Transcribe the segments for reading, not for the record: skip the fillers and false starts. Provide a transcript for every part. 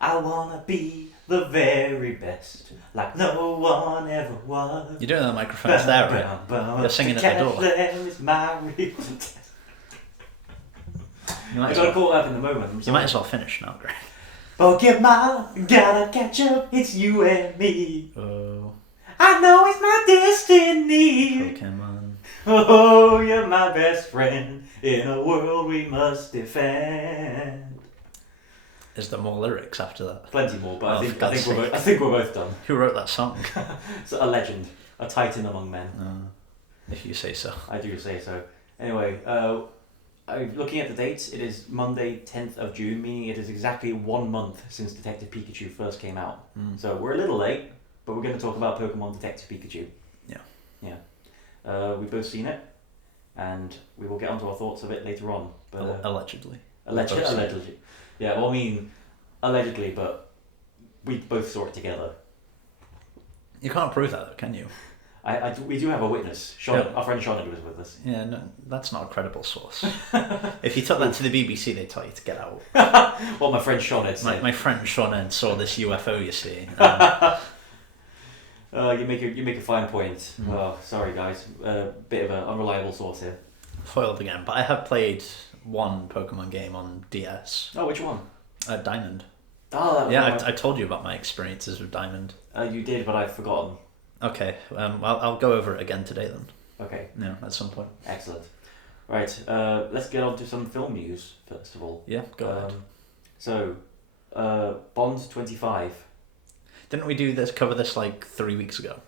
I wanna be the very best, like no one ever was. You're doing the microphones there, right? You're singing at the door. Is my real test. I got caught up in the moment. You might as well finish now, Greg. Pokemon, gotta catch up, it's you and me. Oh. I know it's my destiny. Pokemon. Oh, you're my best friend in a world we must defend. Is there more lyrics after that? Plenty more, but Oh, I think we're both done. Who wrote that song? So a legend, a titan among men. If you say so. I do say so. Anyway, looking at the dates, it is Monday, 10th of June, meaning it is exactly 1 month since Detective Pikachu first came out. So we're a little late, but we're going to talk about Pokemon Detective Pikachu. Yeah. We've both seen it, and we will get onto our thoughts of it later on. But Allegedly. Allegedly. Yeah, well, I mean, allegedly, but we both saw it together. You can't prove that, can you? We do have a witness. Our friend Shawnee was with us. Yeah, no, that's not a credible source. If you took that to the BBC, they'd tell you to get out. Well, my friend Shawnee said. My friend Shawnee saw this UFO, you see. You make a fine point. Oh, sorry, guys. Bit of an unreliable source here. Foiled again, but I have played one Pokemon game on DS. Oh, which one? Diamond. Oh, yeah, I told you about my experiences with Diamond. You did, but I've forgotten. Okay, I'll go over it again today then. Okay. Yeah, at some point. Excellent. Right, let's get on to some film news, first of all. Yeah, go ahead. So, Bond 25. Didn't we cover this like 3 weeks ago?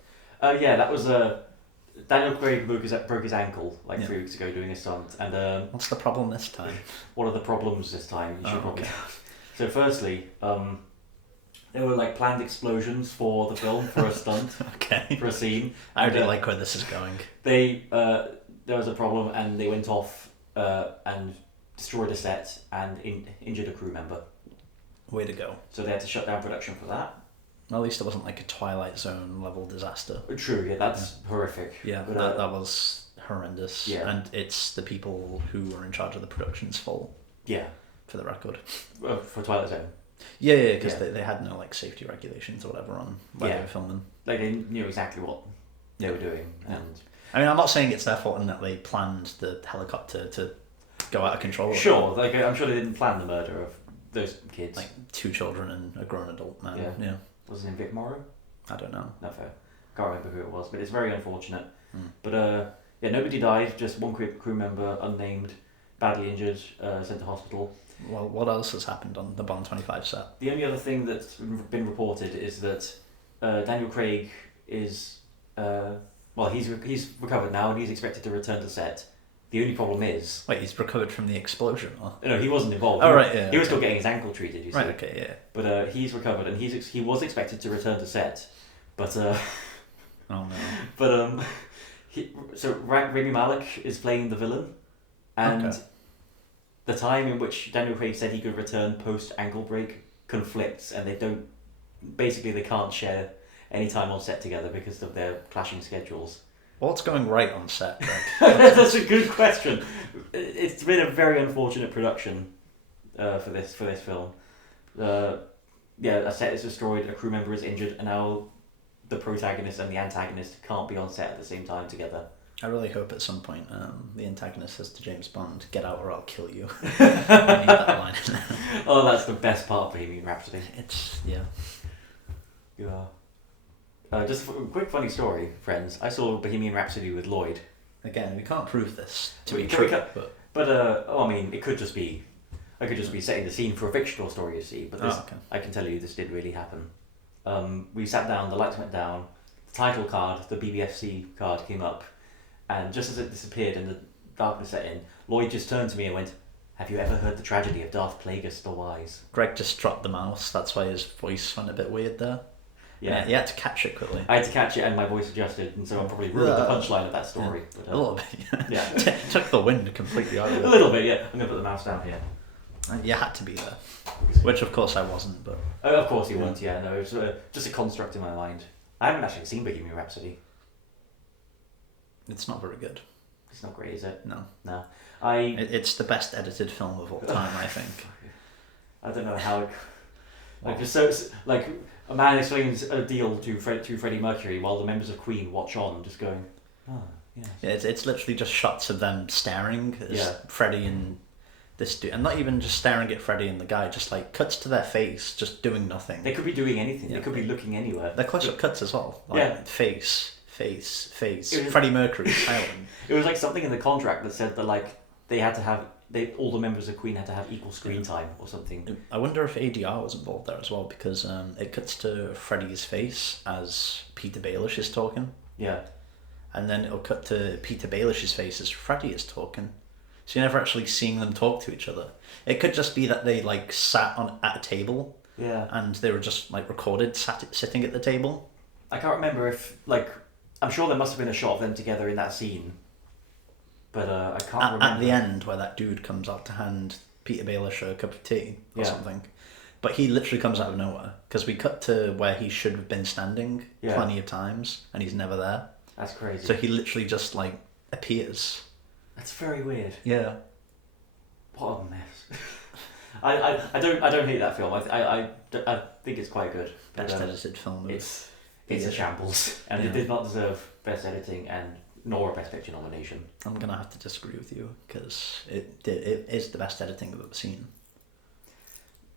Yeah, that was Daniel Craig broke his ankle 3 weeks ago doing a stunt, and what's the problem this time? What are the problems this time? You should probably. Okay. So, firstly, there were planned explosions for the film for a stunt. Okay. For a scene. I already like where this is going. There was a problem, and they went off and destroyed a set and injured a crew member. Way to go. So they had to shut down production for that. At least it wasn't like a Twilight Zone level disaster. True, yeah, that's horrific. Yeah, but, that was horrendous. Yeah. And it's the people who were in charge of the production's fault. Yeah. For the record. For Twilight Zone. Yeah, because they had no safety regulations or whatever on where they were filming. They knew exactly what they were doing. And I mean, I'm not saying it's their fault in that they planned the helicopter to go out of control. Sure, I'm sure they didn't plan the murder of those kids. 2 children and a grown adult man. Yeah. Was his name Vic Morrow? I don't know. No fair. Can't remember who it was, but it's very unfortunate. But nobody died. Just one crew member, unnamed, badly injured, sent to hospital. Well, what else has happened on the Bond 25 set? The only other thing that's been reported is that Daniel Craig is he's recovered now and he's expected to return to set. The only problem is... Wait, he's recovered from the explosion? Or? No, he wasn't involved. Oh, right, yeah. He was still getting his ankle treated, you see. Right, okay, yeah. But he's recovered and he was expected to return to set. But... oh, no. But, so Rami Malek is playing the villain. And the time in which Daniel Craig said he could return post-ankle break conflicts and they can't share any time on set together because of their clashing schedules. What's going right on set, Greg? That's a good question. It's been a very unfortunate production for this film. A set is destroyed, a crew member is injured, and now the protagonist and the antagonist can't be on set at the same time together. I really hope at some point the antagonist says to James Bond, "Get out or I'll kill you." I need that line. Oh, that's the best part of Bohemian Rhapsody. Yeah. Just a quick funny story, friends. I saw Bohemian Rhapsody with Lloyd. Again, we can't prove this to be true. It could just be... I could just be setting the scene for a fictional story, you see. But I can tell you this did really happen. We sat down, the lights went down, the title card, the BBFC card came up, and just as it disappeared and the darkness set in, Lloyd just turned to me and went, "Have you ever heard the tragedy of Darth Plagueis the Wise?" Greg just dropped the mouse, that's why his voice went a bit weird there. Yeah, you had to catch it quickly. I had to catch it and my voice adjusted, and so I probably ruined the punchline of that story. Yeah. But, a little bit, yeah. Took the wind completely out of it. A little bit, yeah. I'm going to put the mouse down here. You had to be there. Which, of course, I wasn't, but... Oh, of course you weren't, yeah. No, it was just a construct in my mind. I haven't actually seen Bohemian Rhapsody. It's not very good. It's not great, is it? No. It's the best edited film of all time, I think. I don't know how it... Like just so like a man explains a deal to Freddie Mercury while the members of Queen watch on, just going, oh yes. Yeah, it's literally just shots of them staring as Freddie and this dude, and not even just staring at Freddie and the guy, just like cuts to their face, just doing nothing. They could be doing anything. They could be looking anywhere. They're close-up cuts as well. Like, face. Freddie Mercury silent. It was like something in the contract that said that like they had to have all the members of Queen had to have equal screen time or something. I wonder if ADR was involved there as well, because it cuts to Freddie's face as Peter Baelish is talking. Yeah. And then it'll cut to Peter Baelish's face as Freddie is talking. So you're never actually seeing them talk to each other. It could just be that they like sat at a table. Yeah. And they were just like recorded sitting at the table. I can't remember if like I'm sure there must have been a shot of them together in that scene. But I can't remember. At the end where that dude comes out to hand Peter Baelish a cup of tea or something. But he literally comes out of nowhere. Because we cut to where he should have been standing plenty of times and he's never there. That's crazy. So he literally just like appears. That's very weird. Yeah. What a mess. I don't hate that film. I think it's quite good. Best edited film. It's a shambles, and it did not deserve best editing and nor a best picture nomination. I'm gonna have to disagree with you because it is the best editing I've ever seen.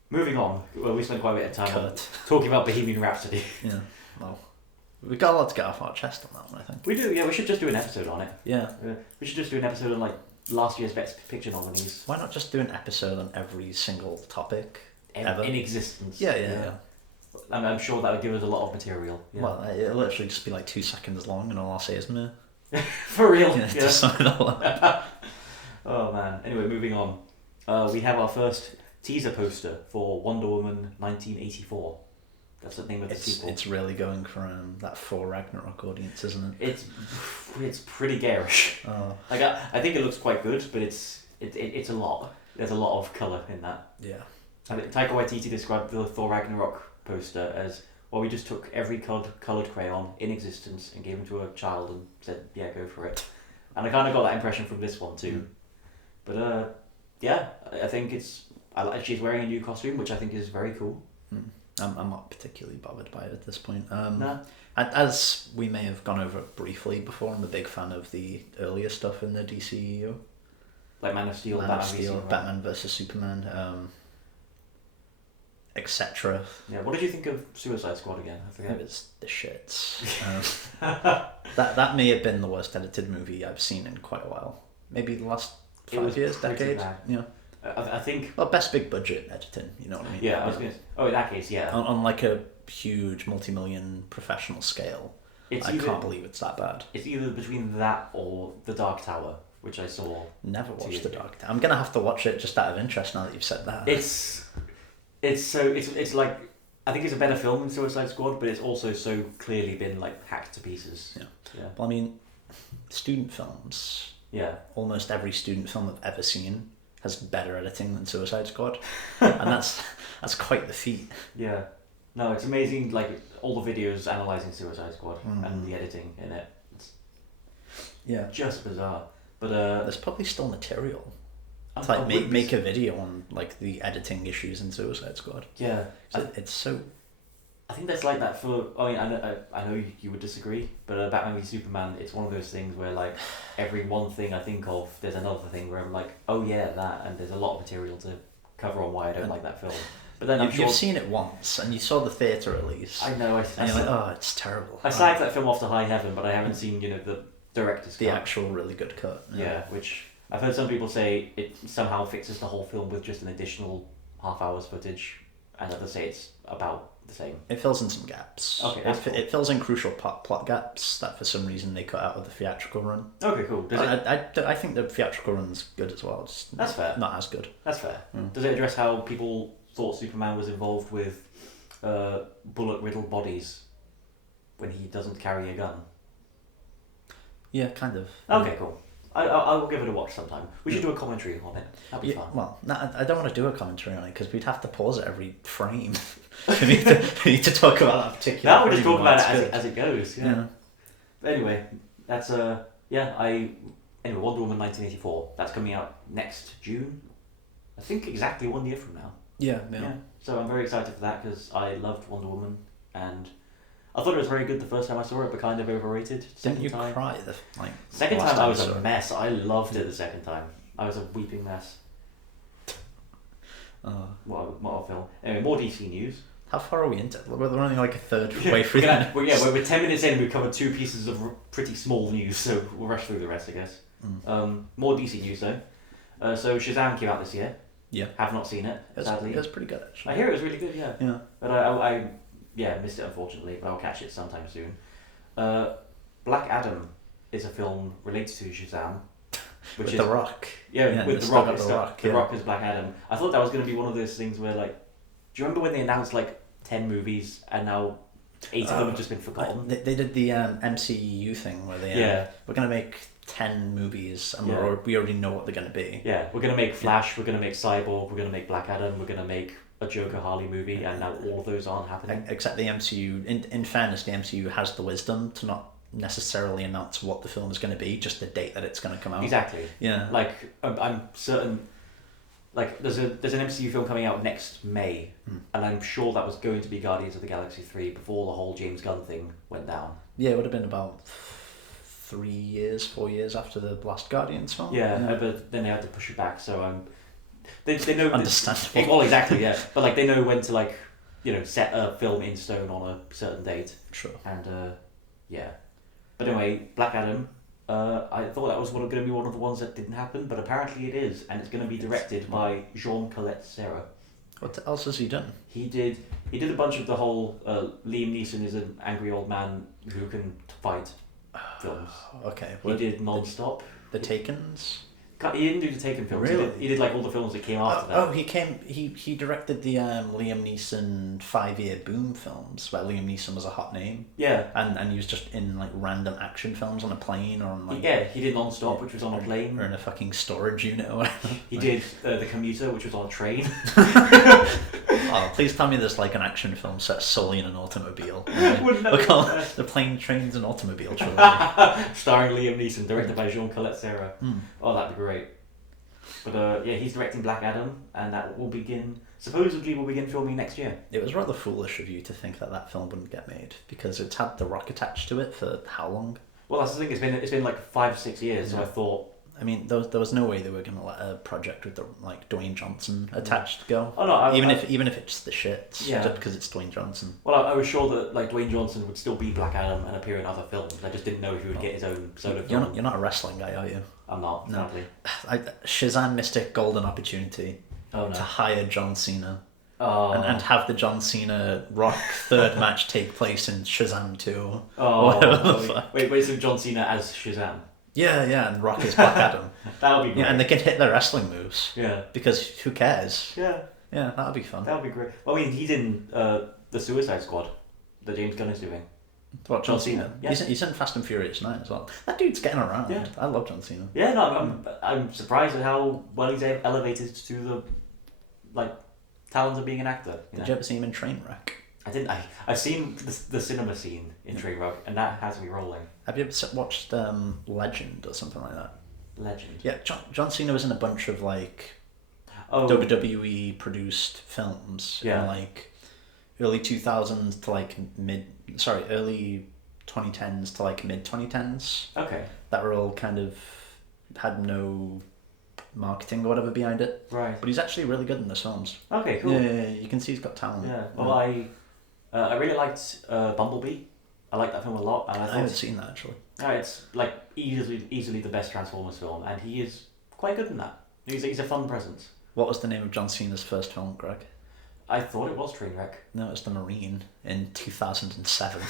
Moving on, well, we spent quite a bit of time talking about Bohemian Rhapsody. Yeah, well, we've got a lot to get off our chest on that one, I think. We do, yeah. We should just do an episode on it. Yeah. We should just do an episode on like last year's best picture nominees. Why not just do an episode on every single topic ever in existence? Yeah. I'm sure that would give us a lot of material. Yeah. Well, it'll literally just be like 2 seconds long, and all I'll say is meh. For real. Yeah. To sum it all up. Oh man. Anyway, moving on. We have our first teaser poster for Wonder Woman 1984. That's the name of the sequel. It's really going for that Thor Ragnarok audience, isn't it? It's pretty garish. Oh. Like I think it looks quite good, but it's a lot. There's a lot of colour in that. Yeah. Taika Waititi described the Thor Ragnarok poster as, well, we just took every coloured crayon in existence and gave them to a child and said, yeah, go for it. And I kind of got that impression from this one too. But yeah, I think she's wearing a new costume, which I think is very cool. I'm not particularly bothered by it at this point. No. As we may have gone over briefly before, I'm a big fan of the earlier stuff in the DCEU. Like Man of Steel, Batman vs Superman, etc. Yeah, what did you think of Suicide Squad again? I forget. It was the shits. That may have been the worst edited movie I've seen in quite a while. Maybe the last 5 years, decade. Bad. Yeah. I think. Well, best big budget editing. You know what I mean? Yeah, I was gonna. Oh, in that case, yeah. On like a huge multi-million professional scale, I can't believe it's that bad. It's either between that or The Dark Tower, which I saw. Never watched The Dark Tower. I'm gonna have to watch it just out of interest now that you've said that. It's like, I think it's a better film than Suicide Squad, but it's also so clearly been like hacked to pieces. Yeah. Well, I mean, student films. Yeah. Almost every student film I've ever seen has better editing than Suicide Squad, and that's quite the feat. Yeah. No, it's amazing. Like all the videos analysing Suicide Squad and the editing in it. It's just bizarre. But there's probably still material. It's like make a video on like the editing issues in Suicide Squad. Yeah. It's so. I think that's like that for. I mean, I know you would disagree, but Batman v Superman, it's one of those things where like every one thing I think of, there's another thing where I'm like, oh yeah, that, and there's a lot of material to cover on why I don't like that film. But then you've seen it once, and you saw the theatre release. I know. And you're like, oh, it's terrible. I slagged that film off to high heaven, but I haven't seen the director's cut. The actual really good cut. Yeah, which I've heard some people say it somehow fixes the whole film with just an additional half hour's footage, and others say it's about the same. It fills in some gaps. Okay, it fills in crucial plot gaps that for some reason they cut out of the theatrical run. Okay, cool. I think the theatrical run's good as well. That's fair. Not as good. That's fair. Does it address how people thought Superman was involved with bullet-riddled bodies when he doesn't carry a gun? Yeah, kind of. Okay, cool. I will give it a watch sometime. We should do a commentary on it. That'd be fun. Well, I don't want to do a commentary on it because we'd have to pause it every frame. we need to talk about that particular. Now we'll just talk about it as it goes. Yeah. But anyway, that's Anyway, Wonder Woman 1984. That's coming out next June. I think exactly 1 year from now. Yeah. So I'm very excited for that because I loved Wonder Woman, and I thought it was very good the first time I saw it, but kind of overrated. Didn't you cry second time I was a mess. I loved it the second time. I was a weeping mess. What a film. Anyway, more DC news. How far are we into it? We're only like a third way through. We're 10 minutes in. We've covered 2 pieces of pretty small news, so we'll rush through the rest, I guess. More DC news though. So Shazam came out this year. Yeah. Have not seen it. Sadly, it was pretty good actually. I hear it was really good. Yeah. Yeah. But I missed it unfortunately. But I'll catch it sometime soon. Black Adam is a film related to Shazam. With The Rock. Yeah, with The Rock. The Rock as Black Adam. I thought that was going to be one of those things where, like, do you remember when they announced like 10 movies and now 8 of them have just been forgotten? They did the MCU thing where they we're going to make 10 movies and we already know what they're going to be. Yeah, we're going to make Flash, we're going to make Cyborg, we're going to make Black Adam, we're going to make a Joker Harley movie, and now all of those aren't happening. Except the MCU, in fairness, the MCU has the wisdom to not necessarily announce what the film is going to be, just the date that it's going to come out. Exactly. Yeah. Like, I'm certain, like, there's an MCU film coming out next May, and I'm sure that was going to be Guardians of the Galaxy 3 before the whole James Gunn thing went down. Yeah, it would have been about 4 years after the last Guardians film. Yeah. But then they had to push it back, so they know... Understandable. Well, exactly, yeah. But, like, they know when to, like, set a film in stone on a certain date. Sure. And, yeah. But anyway, Black Adam, I thought that was going to be one of the ones that didn't happen, but apparently it is, and it's going to be directed by Jean Collet-Serra. What else has he done? He did a bunch of the whole Liam Neeson is an angry old man who can fight films. Okay. He did Non-Stop. The Takens? He didn't do the Taken films. Really? He did like all the films that came after that. Oh, he directed the Liam Neeson 5-year Boom films where Liam Neeson was a hot name. Yeah. And he was just in like random action films on a plane or on like... Yeah, he did Non-Stop, which was on a plane. Or in a fucking storage unit or whatever. He did The Commuter, which was on a train. Oh, please tell me there's like an action film set solely in an automobile. Look on the Plane, Trains and Automobile trilogy. Starring Liam Neeson, directed by Jean Collet-Serra. Oh, that'd be great. But he's directing Black Adam, and that supposedly will begin filming next year. It was rather foolish of you to think that film wouldn't get made, because it's had The Rock attached to it for how long? Well, that's the thing. It's been like 5 or 6 years. So I thought. I mean, there was no way they were going to let a project with Dwayne Johnson attached go. Oh no! Even if it's the shit, just because it's Dwayne Johnson. Well, I was sure that like Dwayne Johnson would still be Black Adam and appear in other films. I just didn't know if he would get his own solo film. You're not a wrestling guy, are you? I'm not. No. Sadly. Shazam missed a golden opportunity to hire John Cena. And have the John Cena Rock third match take place in Shazam 2. Wait, so John Cena as Shazam? Yeah, and Rock is Black Adam. That would be great. Yeah, and they can hit their wrestling moves. Yeah. Because who cares? Yeah. Yeah, that would be fun. That would be great. Well, I mean, he's in the Suicide Squad that James Gunn is doing. What, John Cena? Yeah. He's in Fast and Furious 9 as well. That dude's getting around. Yeah. I love John Cena. Yeah, no, I'm surprised at how well he's elevated to the talent of being an actor. Did you ever see him in Trainwreck? I didn't. I've seen the cinema scene in Trainwreck, and that has me rolling. Have you ever watched Legend or something like that? Legend. Yeah, John Cena was in a bunch of WWE produced films in early 2000s to early 2010s to mid 2010s. Okay. That were all kind of had no marketing or whatever behind it. Right. But he's actually really good in those films. Okay, cool. Yeah, you can see he's got talent. Yeah. Well, I really liked Bumblebee. I liked that film a lot. And I haven't seen that actually. It's easily the best Transformers film, and he is quite good in that. He's a fun presence. What was the name of John Cena's first film, Greg? I thought it was Trainwreck. No, it was The Marine in 2007.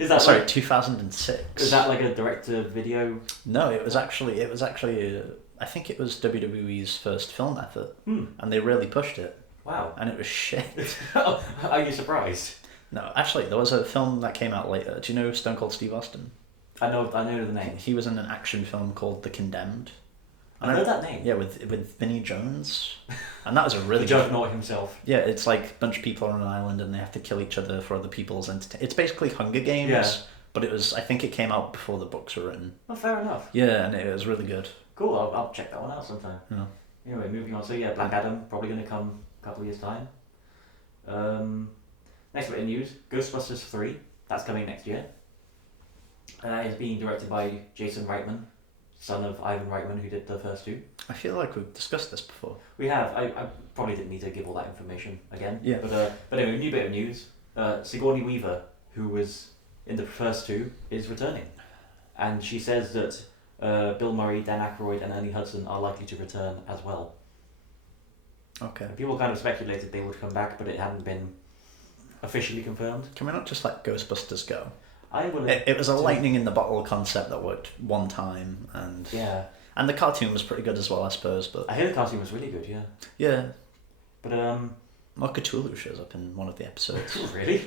Is that 2006? Is that like a direct-to-video? No, it was actually. I think it was WWE's first film effort, and they really pushed it. Wow. And it was shit. Are you surprised? No, actually, there was a film that came out later. Do you know Stone Cold Steve Austin? I know the name. He was in an action film called The Condemned. I know that name. Yeah, with Vinnie Jones, and that was a really the Juggernaut himself. Yeah, it's like a bunch of people on an island and they have to kill each other for other people's entertainment. It's basically Hunger Games, but I think it came out before the books were written. Oh, fair enough. Yeah, and it was really good. Cool, I'll check that one out sometime. Yeah. Anyway, moving on. So yeah, Black Adam probably going to come a couple of years time. Next bit of news: Ghostbusters 3. That's coming next year. It's being directed by Jason Reitman, son of Ivan Reitman, who did the first two. I feel like we've discussed this before. We have. I probably didn't need to give all that information again. Yeah. But anyway, new bit of news. Sigourney Weaver, who was in the first two, is returning. And she says that Bill Murray, Dan Aykroyd and Ernie Hudson are likely to return as well. Okay. People kind of speculated they would come back, but it hadn't been officially confirmed. Can we not just let Ghostbusters go? I would. It was a lightning in the bottle concept that worked one time, and and the cartoon was pretty good as well, I suppose. But I hear the cartoon was really good. Yeah. But Mark Cthulhu shows up in one of the episodes. Really?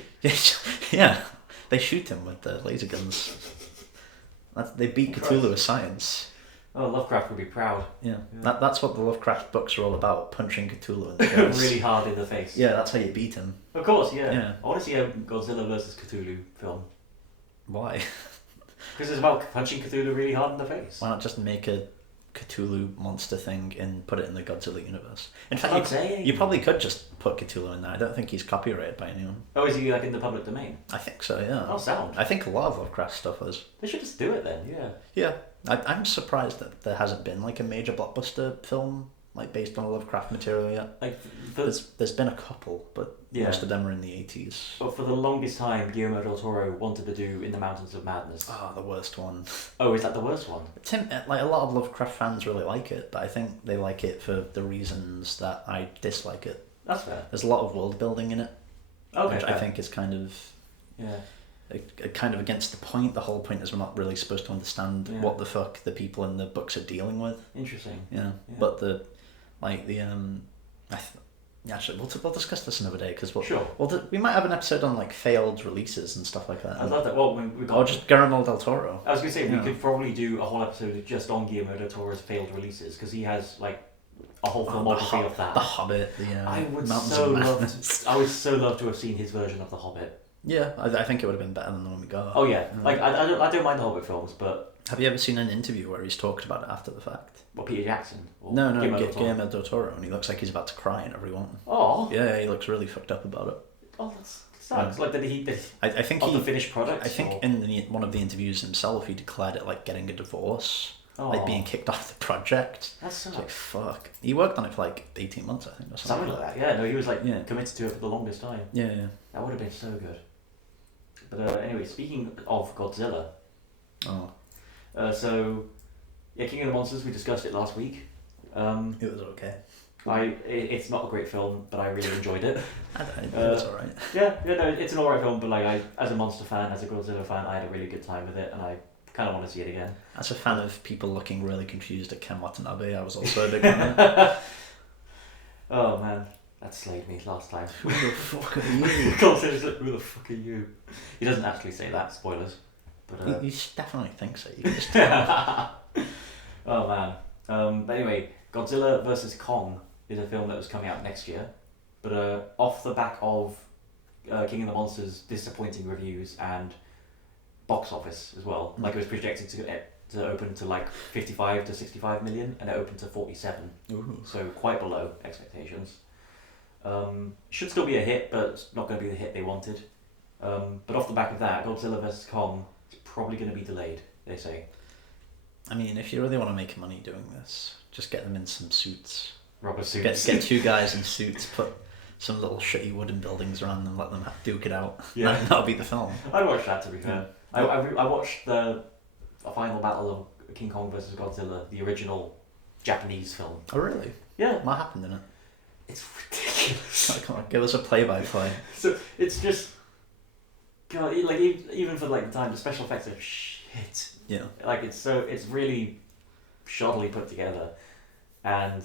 Yeah. They shoot him with the laser guns. They beat Cthulhu with science. Oh, Lovecraft would be proud. Yeah. That's what the Lovecraft books are all about, punching Cthulhu in the face. Really hard in the face. Yeah, that's how you beat him. Of course, yeah. I want to see a Godzilla versus Cthulhu film. Why? Because it's about punching Cthulhu really hard in the face. Why not just make a Cthulhu monster thing and put it in the Godzilla universe? In fact, you probably could just put Cthulhu in there. I don't think he's copyrighted by anyone. Oh, is he like in the public domain? I think so, yeah. Oh, sound. I think a lot of Lovecraft stuff is. They should just do it then, yeah. Yeah. I'm surprised that there hasn't been like a major blockbuster film like based on Lovecraft material yet. Like there's been a couple, but most of them are in the 80s. But for the longest time, Guillermo del Toro wanted to do In the Mountains of Madness. Oh, the worst one. Oh, is that the worst one? Like a lot of Lovecraft fans really like it, but I think they like it for the reasons that I dislike it. That's fair. There's a lot of world building in it, which fair. I think is kind of kind of against the point. The whole point is we're not really supposed to understand what the fuck the people in the books are dealing with. Interesting. Yeah. But actually, we'll discuss this another day because we might have an episode on like failed releases and stuff like that. I love that. Well, we got or just Guillermo del Toro. I was gonna say we could probably do a whole episode just on Guillermo del Toro's failed releases because he has like a whole filmography of that. The Hobbit. I would I would so love to have seen his version of The Hobbit. Yeah, I think it would have been better than the one we got. Oh yeah, like I don't mind the Hobbit films, but have you ever seen an interview where he's talked about it after the fact? What, Peter Jackson? Or No, Guillermo del Toro, and he looks like he's about to cry in every one. Oh. Yeah, he looks really fucked up about it. Oh, that sucks. Like I think the finished product. I think in one of the interviews himself, he declared it like getting a divorce. Like being kicked off the project. That's like fuck. He worked on it for like 18 months, I think, or something like that. Yeah, no, he was like committed to it for the longest time. Yeah. That would have been so good. But anyway, speaking of Godzilla. King of the Monsters, we discussed it last week. It was okay. It's not a great film, but I really enjoyed it. It was alright. No, it's an alright film, but like as a monster fan, as a Godzilla fan, I had a really good time with it, and I kind of want to see it again. As a fan of people looking really confused at Ken Watanabe, I was also a big fan of it. Oh man, that slayed me last time. Who the fuck are you? Godzilla's like, who the fuck are you? He doesn't actually say that, spoilers. But he definitely thinks it. You can just tell. Oh man. But anyway, Godzilla vs. Kong is a film that was coming out next year. But off the back of King of the Monsters' disappointing reviews and box office as well, like it was projected to open to like 55 to 65 million, and it opened to 47. Ooh. So quite below expectations. Should still be a hit, but it's not going to be the hit they wanted. But off the back of that, Godzilla vs. Kong is probably going to be delayed, they say. I mean, if you really want to make money doing this, just get them in some suits. Rubber suits. Get two guys in suits, put some little shitty wooden buildings around them, let them duke it out. Yeah. That'll be the film. I watched that, to be fair. I watched the final battle of King Kong vs. Godzilla, the original Japanese film. Oh, really? Yeah. What happened in it? It's ridiculous. Oh, come on, give us a play-by-play. So it's just, God, like even for like the time, the special effects are shit. Yeah. Like it's really shoddily put together, and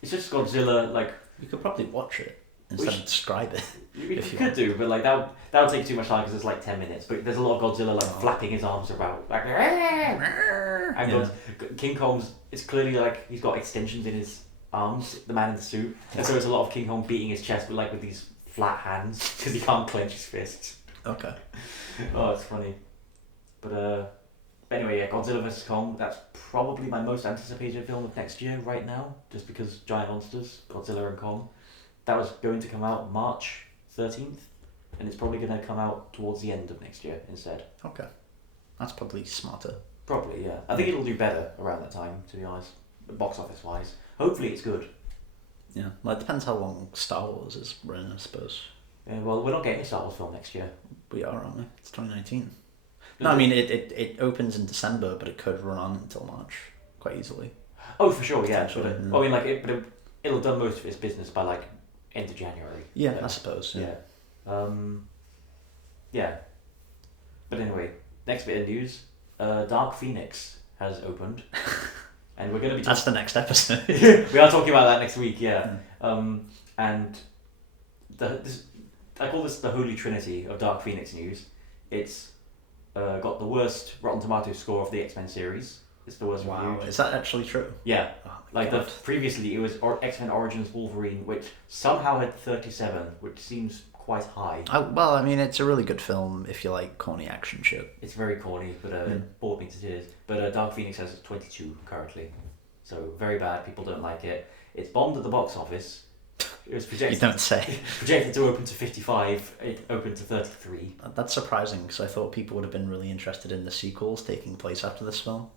it's just Godzilla. Like you could probably watch it instead of describe it. You could do, but like that would take too much time because it's like 10 minutes. But there's a lot of Godzilla like flapping his arms about, like, and King Kong's. It's clearly like he's got extensions in his arms. The man in the suit, and so it's a lot of King Kong beating his chest with these flat hands because he can't clench his fists. Okay. Oh, it's funny, but But anyway, yeah, Godzilla vs Kong. That's probably my most anticipated film of next year right now, just because giant monsters, Godzilla and Kong. That was going to come out March 13th, and it's probably going to come out towards the end of next year instead. Okay, that's probably smarter. Probably, yeah. I think it'll do better around that time, to be honest, box office wise. Hopefully, it's good. Yeah, well, it depends how long Star Wars is running, I suppose. Yeah, well, we're not getting a Star Wars film next year. We are, aren't we? It's 2019. No, I mean, it opens in December, but it could run on until March quite easily. Oh, for sure, yeah. But I mean, like, it'll have done most of its business by, like, end of January. Yeah, I suppose. Yeah. Yeah. But anyway, next bit of news. Dark Phoenix has opened. And we're going to be... That's the next episode. We are talking about that next week, yeah. And I call this the Holy Trinity of Dark Phoenix news. It's got the worst Rotten Tomatoes score of the X-Men series. It's the worst Wow, reviewed. is that actually true? Yeah. Oh, previously it was X-Men Origins Wolverine, which somehow had 37, which seems quite high. Well, I mean, it's a really good film if you like corny action shit. It's very corny, but it bored me to tears. But Dark Phoenix has 22 currently, so very bad. People don't like it. It's bombed at the box office. It was projected. You don't say. Projected to open to 55. It opened to 33. That's surprising because I thought people would have been really interested in the sequels taking place after this film.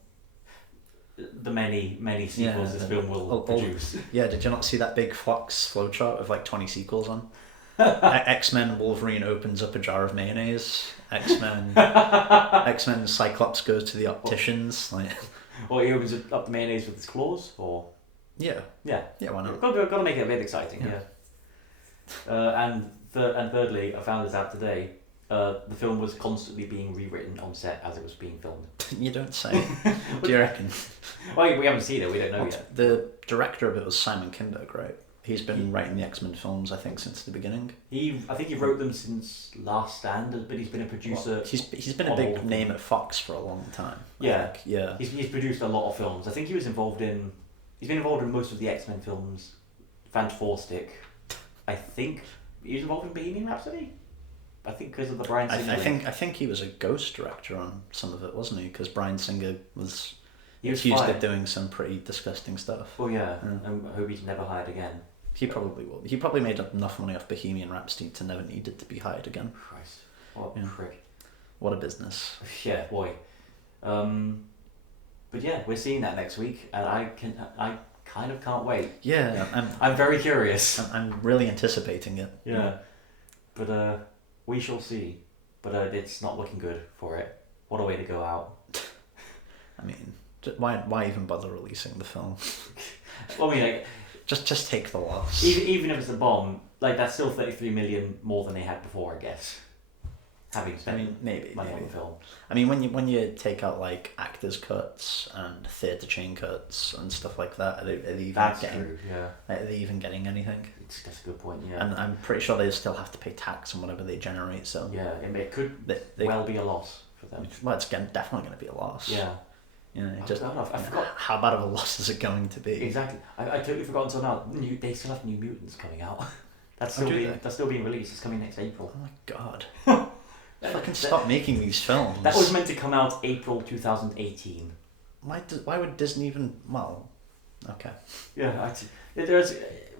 The many sequels this film will produce. Yeah, did you not see that big Fox flowchart of like 20 sequels on? X-Men Wolverine opens up a jar of mayonnaise. X-Men Cyclops goes to the opticians. Or he opens up the mayonnaise with his claws, or... Yeah, why not? Got to make it a bit exciting, yeah. And thirdly, I found this out today. The film was constantly being rewritten on set as it was being filmed. You don't say. Do you reckon? Well, we haven't seen it. We don't know yet. The director of it was Simon Kinberg, right? He's been writing the X-Men films, I think, since the beginning. I think he wrote them since Last Stand, but he's been a producer. Well, he's been a big name at Fox for a long time. Yeah, yeah. He's produced a lot of films. I think he was involved in. He's been involved in most of the X-Men films. Fantastic. I think he was involved in Bohemian Rhapsody. I think because of the Bryan Singer. I think he was a ghost director on some of it, wasn't he? Because Bryan Singer was accused of doing some pretty disgusting stuff. Oh yeah, and I hope he's never hired again. He probably will. He probably made enough money off Bohemian Rhapsody to never need it to be hired again. Christ, what a prick! What a business. Yeah, boy. But yeah, we're seeing that next week, and I kind of can't wait. Yeah, I'm very curious. I'm really anticipating it. Yeah, but we shall see. But it's not looking good for it. What a way to go out. I mean, why even bother releasing the film? Well, I mean, like, just take the loss. Even if it's a bomb, like that's still 33 million more than they had before, I guess. Having spent maybe money on the film. I mean, when you take out like actors' cuts and theatre chain cuts and stuff like that, are they even true, yeah. Are they even getting anything? That's a good point, yeah. And I'm pretty sure they still have to pay tax on whatever they generate. So yeah, it could well be a loss for them. Well, it's definitely going to be a loss. Yeah. You know, I forgot. How bad of a loss is it going to be? Exactly. I totally forgot until now. They still have New Mutants coming out. That's still being released. It's coming next April. Oh my god. Fucking stop making these films. That was meant to come out April 2018. Why would Disney even... Well, okay. Yeah,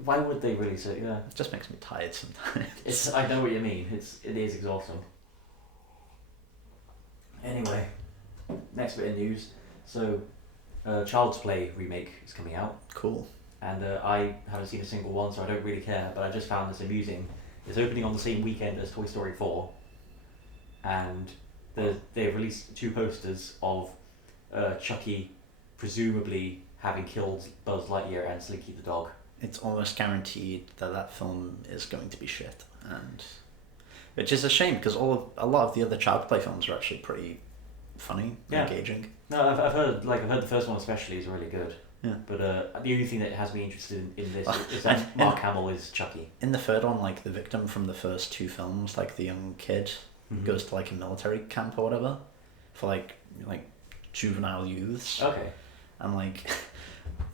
why would they release it? Yeah. It just makes me tired sometimes. I know what you mean. It is exhausting. Anyway, next bit of news. So, Child's Play remake is coming out. Cool. And I haven't seen a single one, so I don't really care, but I just found this amusing. It's opening on the same weekend as Toy Story 4. And they've released 2 posters of Chucky presumably having killed Buzz Lightyear and Slinky the dog. It's almost guaranteed that film is going to be shit, and which is a shame because a lot of the other Child's Play films are actually pretty funny, engaging. No, I've heard the first one especially is really good. Yeah. But the only thing that has me interested in this is that Mark Hamill is Chucky. In the third one, like the victim from the first 2 films, like the young kid, goes to like a military camp or whatever for like juvenile youths. Okay. And like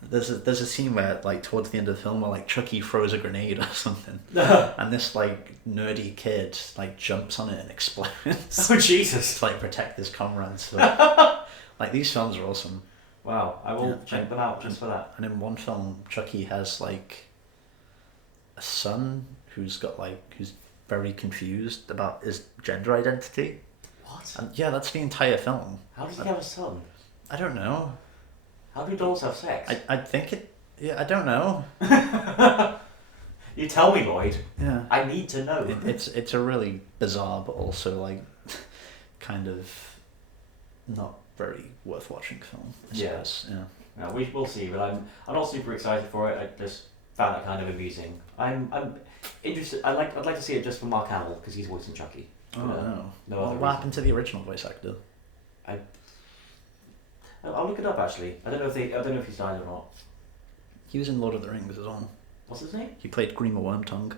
There's a scene where, like, towards the end of the film where, like, Chucky throws a grenade or something, and this, like, nerdy kid, like, jumps on it and explodes. Oh, Jesus. To, like, protect his comrades. So, like, these films are awesome. Wow, I will check them out just for that. And in one film, Chucky has, like, a son who's very confused about his gender identity. What? And yeah, that's the entire film. How does he have a son? I don't know. How do dolls have sex? I think it... Yeah, I don't know. You tell me, Lloyd. Yeah. I need to know. It's a really bizarre, but also, like, kind of not very worth watching film, I suppose. Yeah. We'll see, but I'm not super excited for it. I just found it kind of amusing. I'm interested. I'd like to see it just for Mark Hamill because he's voicing Chucky. Oh no! No what happened to the original voice actor? I'll look it up actually. I don't know if he's died or not. He was in Lord of the Rings as well. What's his name? He played Grima Wormtongue.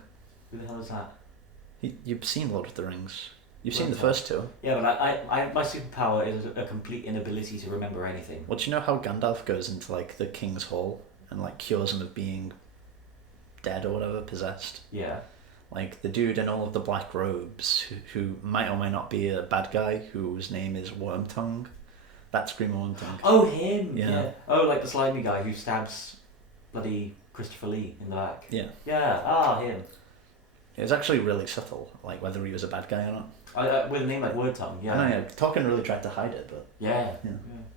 Who the hell is that? You've seen Lord of the Rings. You've seen the first two. Yeah, but I my superpower is a complete inability to remember anything. Well, do you know how Gandalf goes into, like, the King's Hall and, like, cures him of being dead or whatever, possessed? Yeah. Like, the dude in all of the black robes who might or might not be a bad guy, whose name is Wormtongue. That's Grima Wormtongue. Oh, him! Yeah. Oh, like the slimy guy who stabs bloody Christopher Lee in the back. Yeah. Yeah, him. It was actually really subtle, like, whether he was a bad guy or not. With a name like Word Tongue, yeah. I know, yeah. Tolkien really tried to hide it, but... Yeah.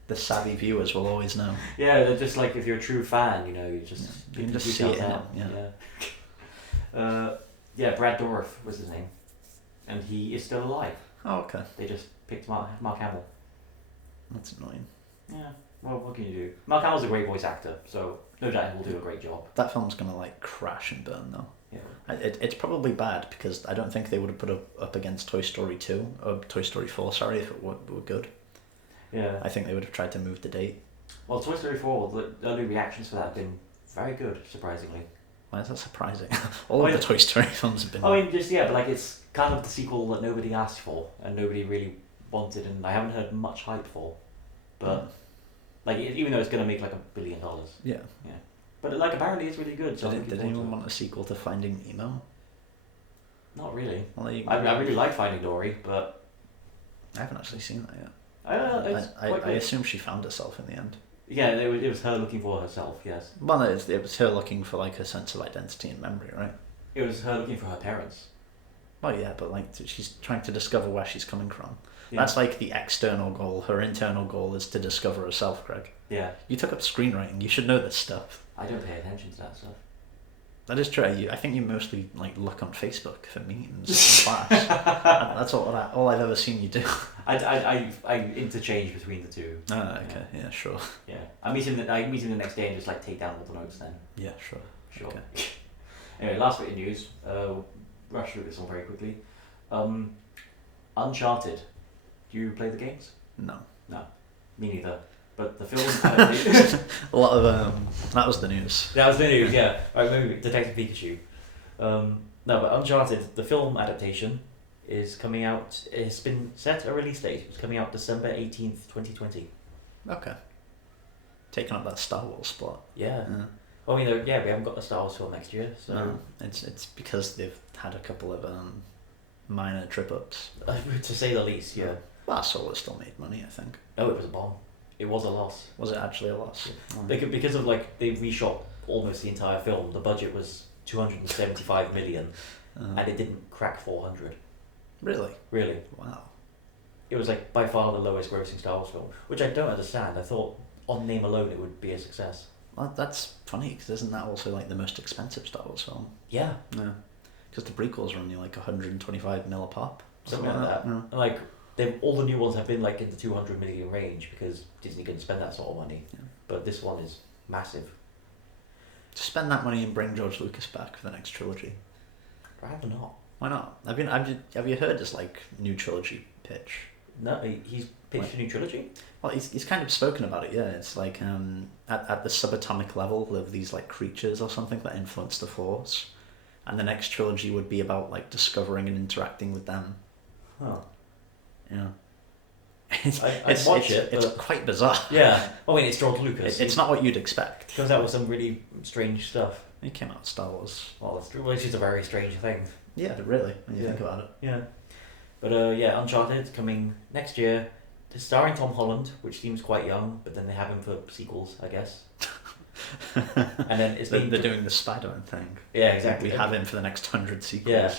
The savvy viewers will always know. Yeah, they're just like, if you're a true fan, you know, you just... You can just see it out. Yeah, Brad Dourif was his name. And he is still alive. Oh, okay. They just picked Mark Hamill. That's annoying. Yeah, well, what can you do? Mark Hamill's a great voice actor, so no doubt he will do a great job. That film's gonna, like, crash and burn, though. Yeah. It's probably bad, because I don't think they would have put it up against Toy Story 2, or Toy Story 4, sorry, if it were good. Yeah. I think they would have tried to move the date. Well, Toy Story 4, the early reactions for that have been very good, surprisingly. Why is that surprising? All of the Toy Story films have been... I mean, but like, it's kind of the sequel that nobody asked for, and nobody really wanted, and I haven't heard much hype for. But, like, even though it's going to make like $1 billion. Yeah. Yeah. But, like, apparently it's really good. So did anyone want a sequel to Finding Nemo? Not really. Well, I really like Finding Dory, but... I haven't actually seen that yet. I assume she found herself in the end. Yeah, it was her looking for herself, yes. Well, it was her looking for, like, a sense of identity and memory, right? It was her looking for her parents. Well, yeah, but, like, she's trying to discover where she's coming from. Yeah. That's, like, the external goal. Her internal goal is to discover herself, Greg. Yeah. You took up screenwriting. You should know this stuff. I don't pay attention to that stuff. That is true. I think you mostly, like, look on Facebook for memes in class. That's all I've ever seen you do. I interchange between the two. Oh, okay. Yeah, sure. Yeah. I meet him the next day and just, like, take down all the notes then. Yeah, sure. Sure. Okay. Anyway, last bit of news. Rush through this one very quickly. Uncharted. Do you play the games? No. No. Me neither. But the film... a lot of... that was the news. That was the news, yeah. Right, maybe Detective Pikachu. No, but Uncharted, the film adaptation, is coming out... It's been set a release date. It's coming out December 18th, 2020. Okay. Taking up that Star Wars spot. Yeah. Well, we haven't got the Star Wars film next year, so... No, it's because they've had a couple of minor trip-ups. To say the least, yeah. Well, Solo still made money, I think. No, it was a bomb. It was a loss. Was it actually a loss? Yeah. Because of, like, they reshot almost the entire film. The budget was 275 million, and it didn't crack 400. Really? Really. Wow. It was, like, by far the lowest grossing Star Wars film, which I don't understand. I thought on name alone it would be a success. Well, that's funny, because isn't that also, like, the most expensive Star Wars film? Yeah. Yeah. Because the prequels are only, like, 125 mil a pop. Something like that. Yeah. Like, all the new ones have been, like, in the 200 million range, because Disney couldn't spend that sort of money. Yeah. But this one is massive. To spend that money and bring George Lucas back for the next trilogy. Rather not. Why not? Have you heard his, like, new trilogy pitch? No, he's pitched a new trilogy? Well, he's kind of spoken about it, yeah. It's like at the subatomic level of these, like, creatures or something that influence the Force. And the next trilogy would be about, like, discovering and interacting with them. Huh. Yeah. I'd watch it. It's quite bizarre. Yeah. I mean, it's George Lucas. It's not what you'd expect. He comes out with some really strange stuff. He came out with Star Wars. Well, that's true. Which is a very strange thing. Yeah, really, when you think about it. Yeah. But Uncharted coming next year. It's starring Tom Holland, which seems quite young, but then they have him for sequels, I guess. And then they're doing the Spider-Man thing. Yeah, exactly. We have him for the next 100 sequels. Yeah.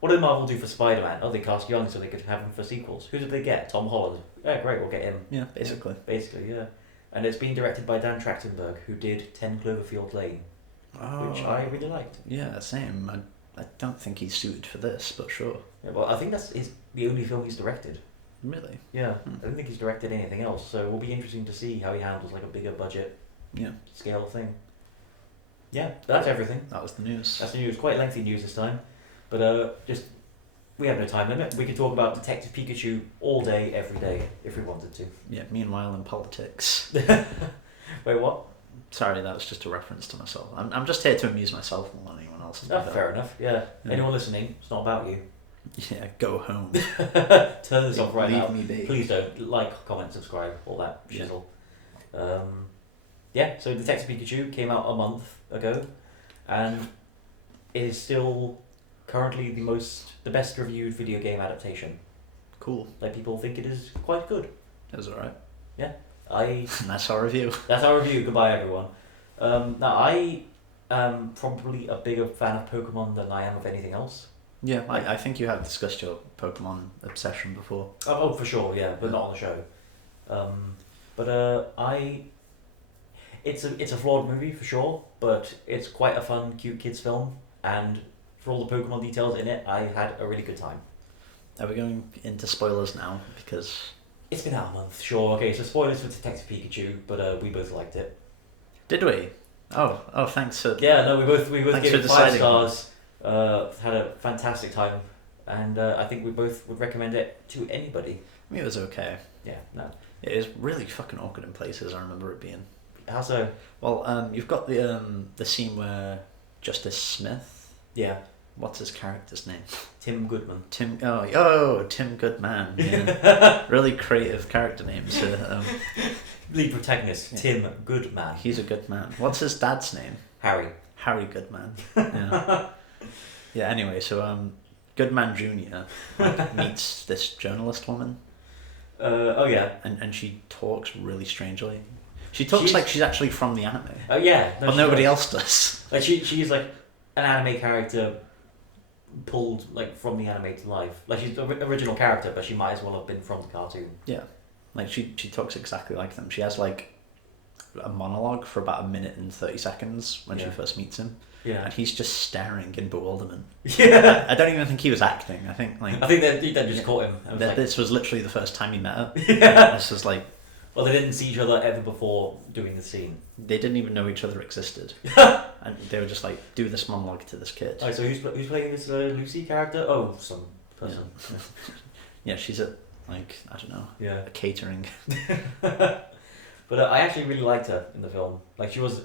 What did Marvel do for Spider-Man? Oh, they cast young so they could have him for sequels. Who did they get? Tom Holland. Yeah, great, we'll get him. Yeah, basically. Basically, yeah. And it's been directed by Dan Trachtenberg, who did 10 Cloverfield Lane, which I really liked. Yeah, same. I don't think he's suited for this, but sure. Yeah, well, I think that's the only film he's directed. Really? Yeah. I don't think he's directed anything else, so it will be interesting to see how he handles like a bigger budget scale thing. Yeah, that's everything. That was the news. That's the news. Quite lengthy news this time. But we have no time limit. We could talk about Detective Pikachu all day, every day, if we wanted to. Yeah, meanwhile in politics. Wait, what? Sorry, that was just a reference to myself. I'm just here to amuse myself more than anyone else. Oh, fair enough, yeah. Anyone listening, it's not about you. Yeah, go home. Turn this off right now. Leave me be. Please don't. Like, comment, subscribe, all that shizzle. So Detective Pikachu came out a month ago and is still currently the best reviewed video game adaptation. Cool. Like, people think it is quite good. It was alright. Yeah. And that's our review. That's our review. Goodbye, everyone. Now, I am probably a bigger fan of Pokemon than I am of anything else. Yeah, I think you have discussed your Pokemon obsession before. Oh, for sure, yeah, but not on the show. It's a flawed movie for sure, but it's quite a fun, cute kids film, and for all the Pokemon details in it, I had a really good time. Are we going into spoilers now? Because it's been out a month, sure. Okay, so spoilers for Detective Pikachu, but we both liked it. Did we? Oh, thanks for. Yeah, no, we both gave it 5 stars. Had a fantastic time, and I think we both would recommend it to anybody. I mean, it was okay. Yeah, no. It was really fucking awkward in places. I remember it being. How so? Well, you've got the scene where Justice Smith. Yeah. What's his character's name? Tim Goodman. Tim Goodman. Yeah. Really creative character names. Lead protagonist, Tim Goodman. He's a good man. What's his dad's name? Harry. Harry Goodman. Yeah. Yeah. Anyway, so Goodman Jr. meets this journalist woman. Oh yeah. And she talks really strangely. She talks like she's actually from the anime. Oh yeah. No, but nobody else does. Like she's like an anime character pulled like from the anime to life. Like she's the original character, but she might as well have been from the cartoon. Yeah. Like she talks exactly like them. She has like a monologue for about 1 minute and 30 seconds when she first meets him. Yeah. And he's just staring in bewilderment. Yeah. I don't even think he was acting. I think that just caught him. This was literally the first time he met her. Yeah. This was like. Well, they didn't see each other ever before doing the scene. They didn't even know each other existed. And they were just like, do this monologue to this kid. Oh, so who's playing this Lucy character? Oh, some person. Yeah, she's at, like, I don't know, a catering. But I actually really liked her in the film. Like, she was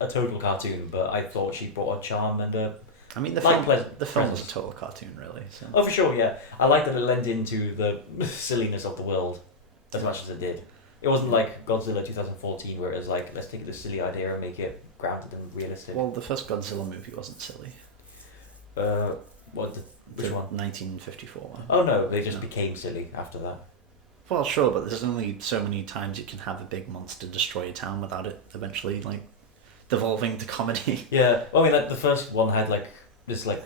a total cartoon, but I thought she brought a charm and a... I mean, the film was a total cartoon, really. So. Oh, for sure, yeah. I like that it lent into the silliness of the world as much as it did. It wasn't like Godzilla 2014 where it was like, let's take this silly idea and make it grounded and realistic. Well, the first Godzilla movie wasn't silly. Which one? 1954 one. Oh no, they just became silly after that. Well, sure, but there's only so many times you can have a big monster destroy a town without it eventually, like, devolving to comedy. Yeah, well, I mean, like, the first one had, like, this, like,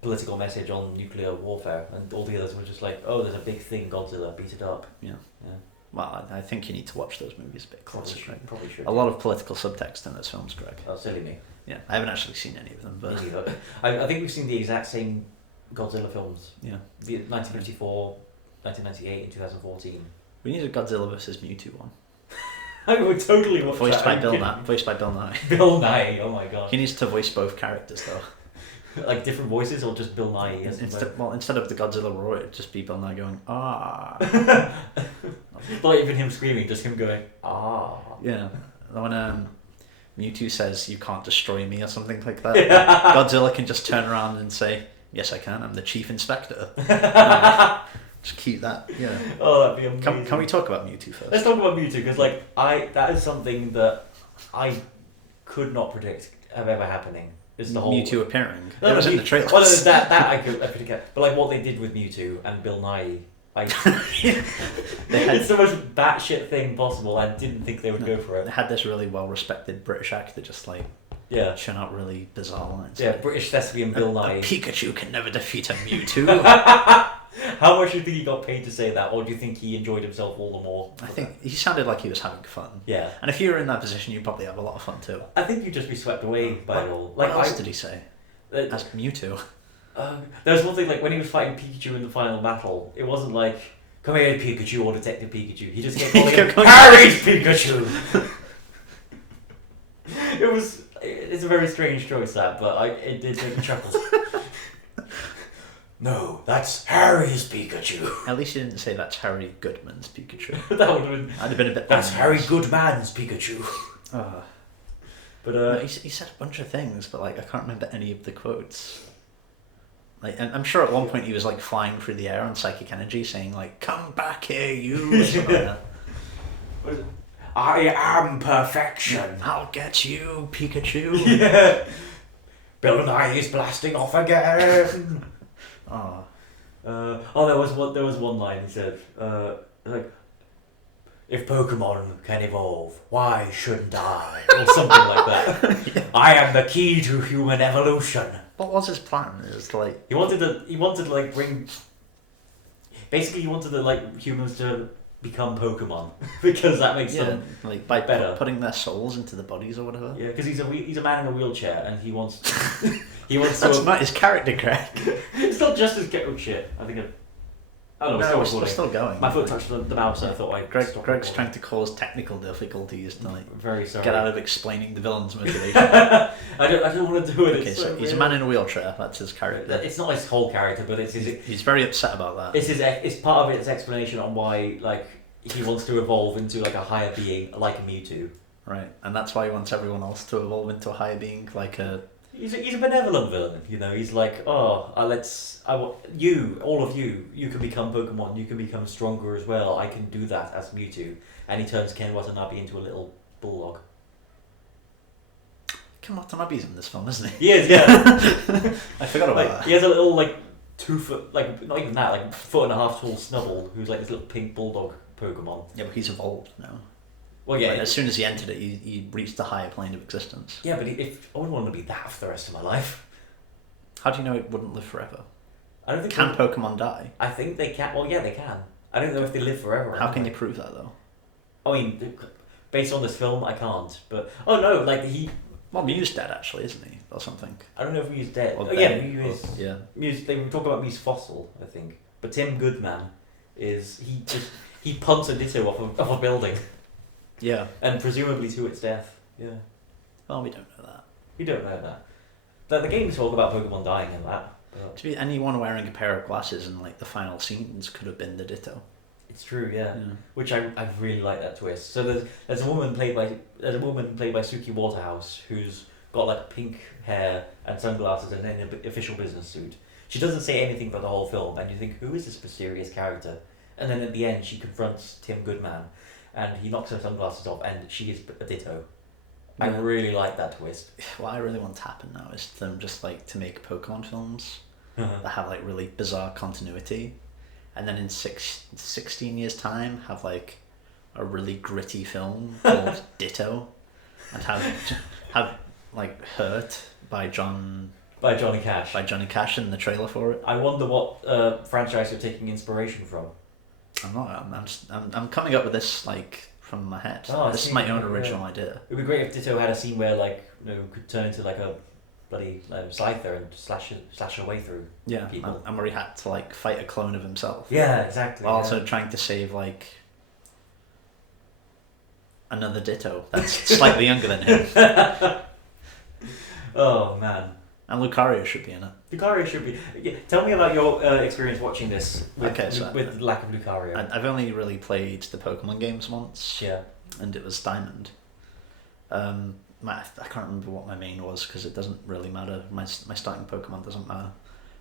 political message on nuclear warfare, and all the others were just like, oh, there's a big thing, Godzilla, beat it up. Yeah. Well, I think you need to watch those movies a bit closer. Probably should. A lot of political subtext in those films, Greg. Oh, silly me. Yeah, I haven't actually seen any of them, but... Me neither. I think we've seen the exact same Godzilla films. Yeah. 1954, 1998, and 2014. We need a Godzilla vs. Mewtwo one. I would totally watch Voiced that. Voiced by Bill Nye. Bill Nye, oh my god. He needs to voice both characters, though. Like different voices, or just Bill Nye? Instead of the Godzilla roar, it'd just be Bill Nye going, ah. Not even him screaming, just him going, ah. Yeah. When Mewtwo says, you can't destroy me, or something like that, Godzilla can just turn around and say, yes I can, I'm the chief inspector. Just keep that. Yeah. Oh, that'd be amazing. Can we talk about Mewtwo first? Let's talk about Mewtwo because that is something that I could not predict of ever happening. Is the whole Mewtwo appearing. It was in the trailer. Well, that I could get, but like what they did with Mewtwo and Bill Nye. It's the most batshit thing possible. I didn't think they would go for it. They had this really well-respected British actor just churn out really bizarre lines. Yeah, British thespian Bill Nye. A Pikachu can never defeat a Mewtwo. How much do you think he got paid to say that, or do you think he enjoyed himself all the more? I think he sounded like he was having fun. Yeah. And if you were in that position, you'd probably have a lot of fun too. I think you'd just be swept away by it all. What else did he say? As Mewtwo. There was one thing, like when he was fighting Pikachu in the final battle, it wasn't like, come here Pikachu or Detective Pikachu. He just kept calling him, Harry's Pikachu! It's a very strange choice that, but it did make me chuckle. No, that's Harry's Pikachu. At least you didn't say that's Harry Goodman's Pikachu. That would have been... I'd have been a bit... That's Harry Goodman's Pikachu. But no, he said a bunch of things, but I can't remember any of the quotes. And I'm sure at one point he was flying through the air on psychic energy, saying "Come back here, you." Or something like that. What is it? I am perfection. I'll get you, Pikachu. Yeah. Bill Nye is blasting off again. There was one line he said, if Pokemon can evolve, why shouldn't I? Or something like that. Yeah. I am the key to human evolution. What was his plan? It was he wanted to bring. Basically, he wanted humans to become Pokemon because that makes them by better. Putting their souls into the bodies or whatever. Yeah, because he's a man in a wheelchair and he wants. That's not his character, Greg. It's not just his character. Oh shit! I think. We're still going. My foot touched the mouse, and I thought Greg's trying to cause technical difficulties to very sorry. Get out of explaining the villain's motivation. I don't want to do it. Okay, so he's a man in a wheelchair. That's his character. It's not his whole character, but it's his. He's very upset about that. It's part of its explanation on why he wants to evolve into a higher being like a Mewtwo. Right, and that's why he wants everyone else to evolve into a higher being, like a. He's a benevolent villain, He's like, all of you can become Pokemon. You can become stronger as well. I can do that as Mewtwo, and he turns Ken Watanabe into a little bulldog. Ken Watanabe's in this film, isn't he? He is, yeah. I forgot about that. He has a little 2 foot, not even that, 1.5 foot tall Snubbull, who's this little pink bulldog Pokemon. Yeah, but he's evolved now. Well, yeah. As soon as he entered it, he reached a higher plane of existence. Yeah, but if I wouldn't want to be that for the rest of my life. How do you know it wouldn't live forever? I don't think. Can Pokemon die? I think they can. Well, yeah, they can. I don't know if they live forever. How can you prove that though? I mean, based on this film, I can't. But he. Well, Mew's dead actually, isn't he, or something? I don't know if Mew's dead. Or Mew is. Yeah. Mew's. They talk about Mew's fossil, I think. But Tim Goodman is he punts a Ditto off a building. Yeah. And presumably to its death. Yeah. Well, we don't know that. We don't know that. The games talk about Pokemon dying and that. But... To be anyone wearing a pair of glasses in the final scenes could have been the Ditto. It's true, yeah. Which I really like that twist. So there's a woman played by Suki Waterhouse who's got pink hair and sunglasses and in an official business suit. She doesn't say anything for the whole film, and you think, who is this mysterious character? And then at the end, she confronts Tim Goodman. And he knocks her sunglasses off, and she is a Ditto. Yeah. I really like that twist. What I really want to happen now is them just to make Pokemon films that have really bizarre continuity, and then in 16 years' time have a really gritty film called Ditto, and have Hurt by Johnny Cash in the trailer for it. I wonder what franchise you're taking inspiration from. I'm not. I'm coming up with this from my head. This is my own original idea. It'd be great if Ditto had a scene where could turn into a bloody Scyther and slash her way through. Yeah, people. And where he had to fight a clone of himself. Yeah, exactly. While also trying to save another Ditto that's slightly younger than him. Oh man. And Lucario should be in it. Lucario should be. Yeah, tell me about your experience watching this with the lack of Lucario. I've only really played the Pokemon games once. Yeah. And it was Diamond. I can't remember what my main was because it doesn't really matter. My starting Pokemon doesn't matter.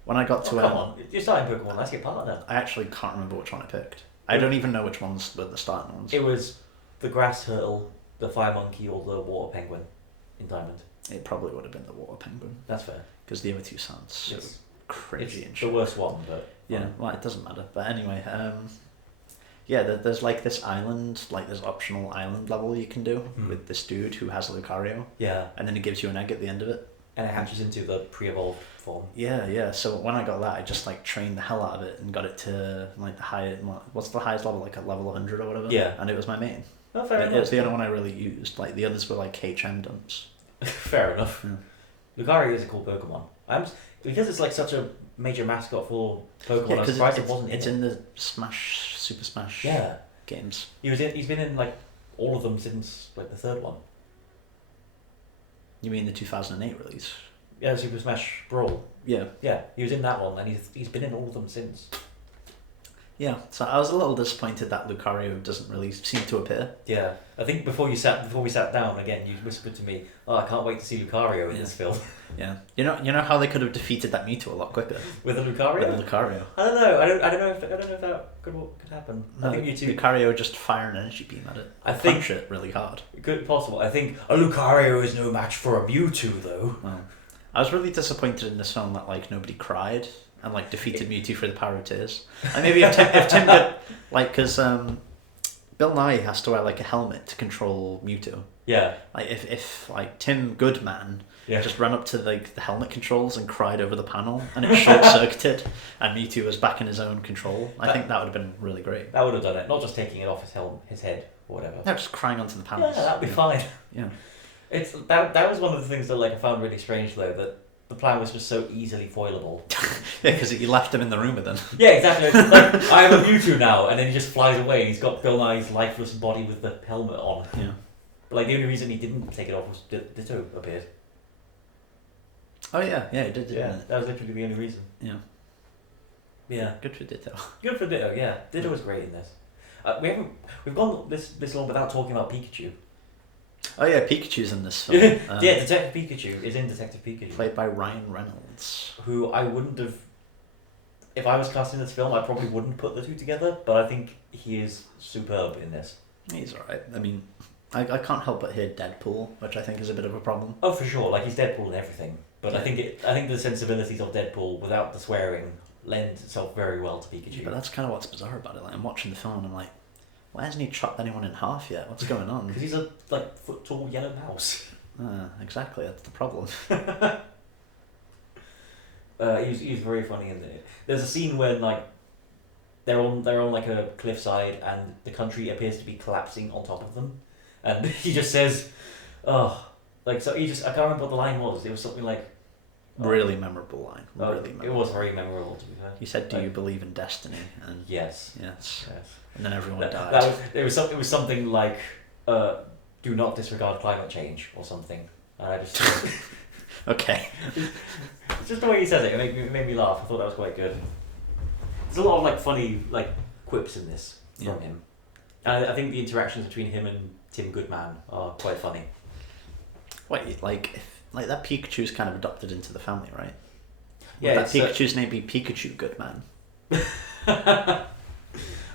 When I got to come on, you're starting Pokemon. Let's get part then. I actually can't remember which one I picked. I don't even know which ones were the starting ones. It was the grass turtle, the fire monkey, or the water penguin in Diamond. It probably would have been the water penguin. That's fair. Because the other two sound so cringy and It's shit. the worst one, but... Yeah, well, it doesn't matter. But anyway, yeah, there's like this island, like this optional island level you can do with this dude who has Lucario. Yeah. And then he gives you an egg at the end of it. And it hatches into the pre-evolved form. Yeah. So when I got that, I just like trained the hell out of it and got it to like the highest. What's the highest level? Like a level 100 or whatever. Yeah. And it was my main. Oh, fair enough. It was the only one I really used. Like the others were like HM dumps. Fair enough. Yeah. Lucario is a cool Pokemon. Because it's like such a major mascot for Pokemon. I'm surprised it wasn't. It's in the Super Smash. Yeah. Games. He's been in like all of them since like the third one. You mean the 2008 release? Yeah, Super Smash Brawl. Yeah. Yeah, he was in that one, and he's been in all of them since. Yeah, so I was a little disappointed that Lucario doesn't really seem to appear. Yeah, I think before we sat down again, you whispered to me, "Oh, I can't wait to see Lucario in this film." Yeah, you know how they could have defeated that Mewtwo a lot quicker with a Lucario. With Lucario. I don't know. I don't know if that could happen. No, I think Mewtwo. Lucario just fire an energy beam at it. I think punch it really hard. Good possible. I think a Lucario is no match for a Mewtwo, though. Well, I was really disappointed in this film that like nobody cried and like defeated Mewtwo for the power of tears. And maybe if Tim did, like, because Bill Nye has to wear like a helmet to control Mewtwo. Yeah. Like if like Tim Goodman just ran up to like the helmet controls and cried over the panel and it short circuited and Mewtwo was back in his own control, I think that would have been really great. That would have done it. Not just taking it off his head or whatever. No, just crying onto the panels. Yeah, that'd be fine. Yeah. It's that was one of the things that like I found really strange though, that the plan was just so easily foilable. Yeah, because you left him in the room with them. Yeah, exactly. It's like, I am a Mewtwo now, and then he just flies away. He's got Bill Nye's lifeless body with the helmet on. Yeah. But like the only reason he didn't take it off was Ditto appeared. Oh yeah, he did. Yeah, that was literally the only reason. Yeah. Yeah. Good for Ditto. Good for Ditto. Yeah, Ditto was great in this. We've gone this long without talking about Pikachu. Oh yeah, Pikachu's in this film. Yeah, Detective Pikachu is in Detective Pikachu. Played by Ryan Reynolds. Who I wouldn't have... If I was casting this film, I probably wouldn't put the two together, but I think he is superb in this. He's alright. I mean, I can't help but hear Deadpool, which I think is a bit of a problem. Oh, for sure. Like, he's Deadpool and everything. But I think the sensibilities of Deadpool, without the swearing, lend itself very well to Pikachu. But that's kind of what's bizarre about it. Like, I'm watching the film and I'm like, why hasn't he chopped anyone in half yet? What's going on? Because he's a foot-tall yellow mouse. Exactly, that's the problem. He's very funny in there. There's a scene where like they're on like a cliffside and the country appears to be collapsing on top of them, and he just says, "Oh," like so. I can't remember what the line was. It was something like. Really memorable line. Really memorable. It was very memorable, to be fair. He said, "Do you believe in destiny?" And yes. And then everyone died. It was something like, "Do not disregard climate change" or something. And I just okay. It's just the way he says it. It made me laugh. I thought that was quite good. There's a lot of like funny like quips in this from him. And I think the interactions between him and Tim Goodman are quite funny. Wait, like that Pikachu's kind of adopted into the family, right? Yeah. Would that Pikachu's name be Pikachu Goodman?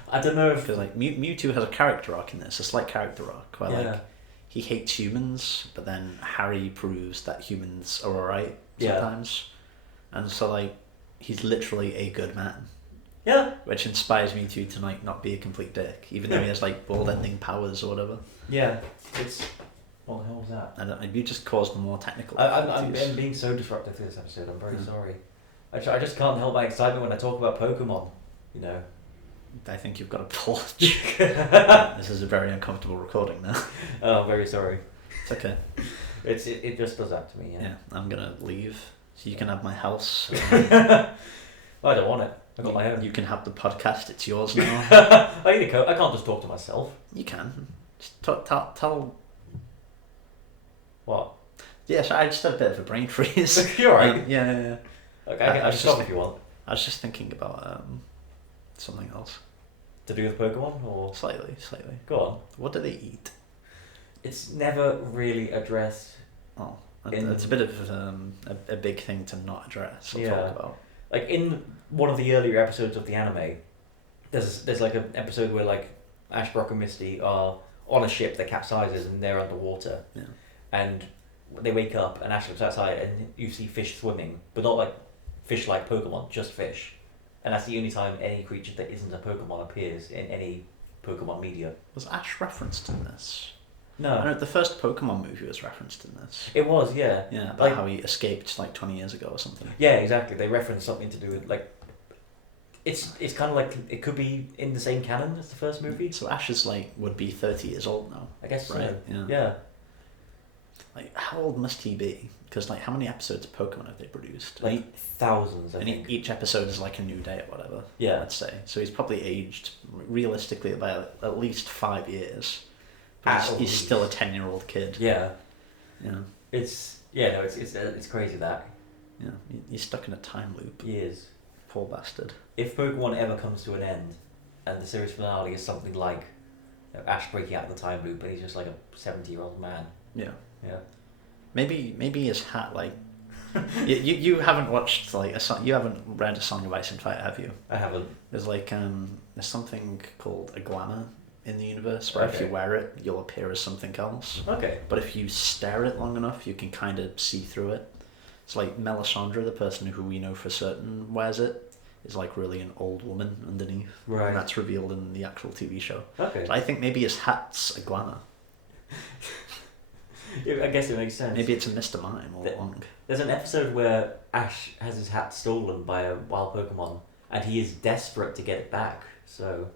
I don't know if because like Mewtwo has a character arc in this, a slight character arc where like he hates humans, but then Harry proves that humans are alright sometimes, and so like he's literally a good man. Yeah. Which inspires Mewtwo to like not be a complete dick, even though he has like world-ending powers or whatever. Yeah, it's what the hell was that? I don't know. You just caused more technical. I'm being so disruptive to this episode. I'm very sorry. I just can't help my excitement when I talk about Pokemon. You know. I think you've got a pulse. This is a very uncomfortable recording now. Oh, I'm very sorry. It's okay. It just does that to me. Yeah, I'm gonna leave, so you can have my house. Well, I don't want it. I got my own. You can have the podcast. It's yours now. I can't just talk to myself. You can. Just tell. What? Yeah, so I just had a bit of a brain freeze. You're right. Yeah. Okay, I can stop if you want. I was just thinking about something else. To do with Pokemon, or slightly. Go on. What do they eat? It's never really addressed. Oh, it's a bit of a big thing to not address or talk about. like in one of the earlier episodes of the anime, there's like an episode where like Ash, Brock, and Misty are on a ship that capsizes and they're underwater. Yeah. And they wake up and Ash looks outside and you see fish swimming, but not like fish like Pokemon, just fish. And that's the only time any creature that isn't a Pokemon appears in any Pokemon media. Was Ash referenced in this? No. I know the first Pokemon movie was referenced in this. It was, yeah. Yeah, about like, how he escaped like 20 years ago or something. Yeah, exactly. They reference something to do with like. It's kind of like it could be in the same canon as the first movie. So Ash is like would be 30 years old now. I guess right? So. Yeah. Like how old must he be? Because like how many episodes of Pokemon have they produced? Like thousands, I think. Each episode is like a new day or whatever. Yeah. I'd say. So he's probably aged realistically about at least 5 years. But he's still a 10-year-old kid. Yeah. Yeah. It's crazy that. Yeah. He's stuck in a time loop. He is. Poor bastard. If Pokemon ever comes to an end, and the series finale is something like Ash breaking out of the time loop, and he's just like a 70-year-old man. Yeah. Yeah. Maybe his hat like. you haven't watched like a song. You haven't read A Song of Ice and Fire, have you? I haven't. There's like there's something called a glamour in the universe where if you wear it, you'll appear as something else. Okay. But if you stare at it long enough, you can kind of see through it. It's like Melisandre, the person who we know for certain wears it, is like really an old woman underneath. Right. And that's revealed in the actual TV show. Okay. So I think maybe his hat's a glamour. I guess it makes sense. Maybe it's a Mr. Mime all along. There's an episode where Ash has his hat stolen by a wild Pokemon, and he is desperate to get it back. So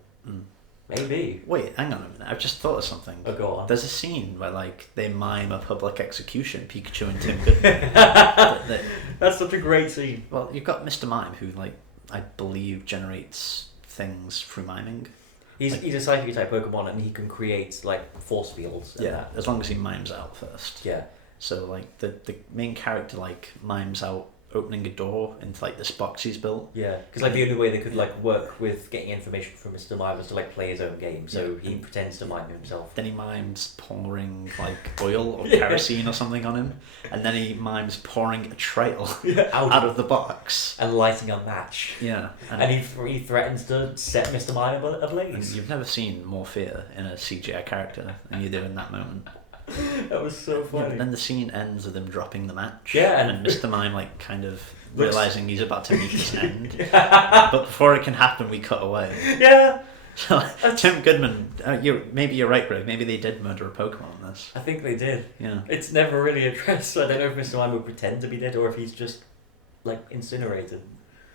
maybe. Wait, hang on a minute. I've just thought of something. Oh, go on. There's a scene where like they mime a public execution, Pikachu and Tim Goodman. That's such a great scene. Well, you've got Mr. Mime, who like I believe generates things through miming. He's a psychic type Pokemon, and he can create like force fields. And that. As long as he mimes out first. Yeah. So like the main character like mimes out opening a door into like this box he's built. Yeah, because like the only way they could like work with getting information from Mr. Mime was to like play his own game. So he pretends to mime himself. Then he mimes pouring like oil or kerosene or something on him, and then he mimes pouring a trail out of the box and lighting a match. Yeah, and he threatens to set Mr. Mime ablaze. You've never seen more fear in a CGI character than you do in that moment. That was so funny. Yeah, then the scene ends with him dropping the match. Yeah, and Mr. Mime like kind of realizing he's about to meet his end. But before it can happen, we cut away. Yeah. So Tim Goodman, maybe you're right, Greg. Maybe they did murder a Pokemon in this. I think they did. Yeah. It's never really addressed. So I don't know if Mr. Mime would pretend to be dead or if he's just like incinerated.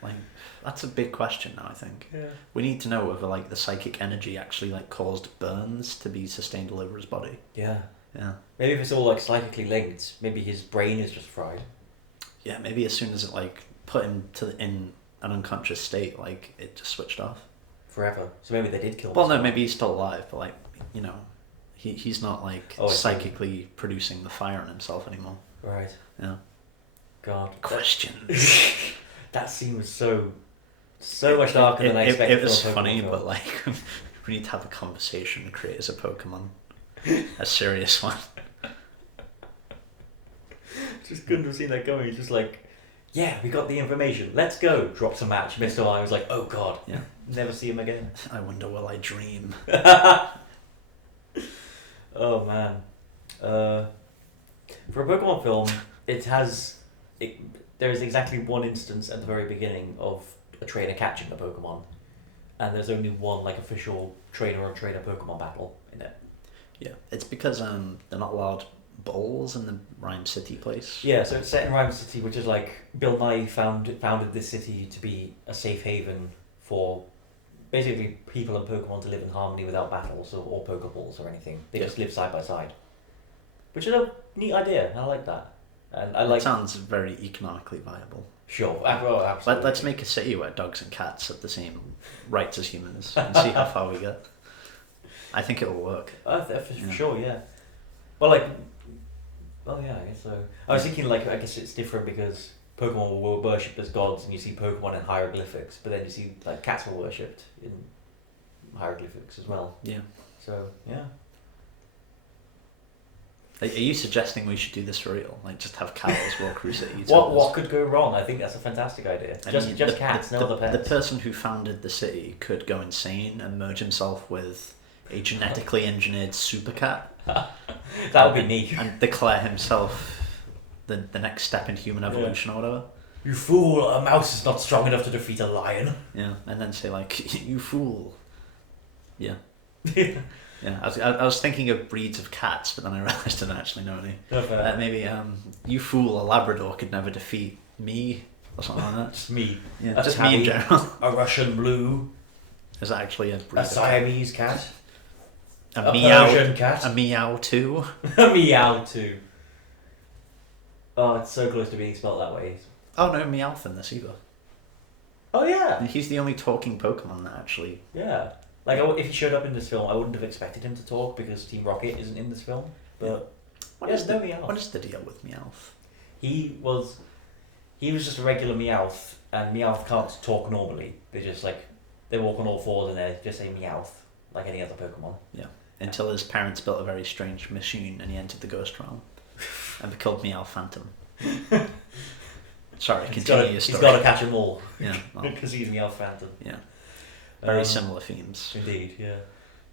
Like that's a big question now. I think. Yeah. We need to know whether like the psychic energy actually like caused burns to be sustained all over his body. Yeah. Yeah. Maybe if it's all like psychically linked, maybe his brain is just fried. Yeah, maybe as soon as it like put him in an unconscious state, like it just switched off. Forever. So maybe they did kill him. Well, no, maybe he's still alive, but like he's not like psychically producing the fire in himself anymore. Right. Yeah. God. Questions. That scene was so much darker than I expected. It was funny, but like we need to have a conversation and create as a Pokemon. A serious one. Just couldn't have seen that coming. He's just like, yeah, we got the information. Let's go. Drops a match. Mr. I was like, oh god. Yeah. Never see him again. I wonder will I dream. Oh man. For a Pokemon film, there is exactly one instance at the very beginning of a trainer catching a Pokemon, and there's only one like official trainer on trainer Pokemon battle in it. Yeah, it's because they're not allowed balls in the Rhyme City place. Yeah, so it's set in Rhyme City, which is like Bill Nye founded this city to be a safe haven for basically people and Pokemon to live in harmony without battles or Pokeballs or anything. They just live side by side, which is a neat idea. I like that, and I like. It sounds very economically viable. Sure, well, absolutely. Let's make a city where dogs and cats have the same rights as humans and see how far we get. I think it will work. For sure, yeah. Well, I guess so. I was thinking, I guess it's different because Pokemon were worshipped as gods, and you see Pokemon in hieroglyphics, but then you see cats were worshipped in hieroglyphics as well. Yeah. So yeah. Are you suggesting we should do this for real? Like, just have cows walk through cities? What could go wrong? I think that's a fantastic idea. Just cats, no other pets. The person who founded the city could go insane and merge himself with a genetically engineered super cat. That would be neat. And declare himself the next step in human evolution or whatever. You fool! A mouse is not strong enough to defeat a lion. Yeah, and then say like, you fool. Yeah. Yeah, I was thinking of breeds of cats, but then I realised I don't actually know any. Maybe you fool, a Labrador could never defeat me or something like that. Just me. Yeah, just me in general. A Russian blue. Is that actually a breed? A Siamese cat. A Persian cat. A meow too. A meow too. Oh, it's so close to being spelled that way. Oh no, Meowth in this either. Oh yeah. He's the only talking Pokemon that actually. Yeah. Like, if he showed up in this film, I wouldn't have expected him to talk because Team Rocket isn't in this film. But what is the deal with Meowth? He was just a regular Meowth, and Meowth can't talk normally. They walk on all fours and they just say Meowth like any other Pokemon. Yeah. Until his parents built a very strange machine and he entered the Ghost Realm and became Meowth Phantom. Sorry, continue your story. He's got to catch them all. Yeah. Because he's Meowth Phantom. Yeah. Very similar themes. Indeed, yeah.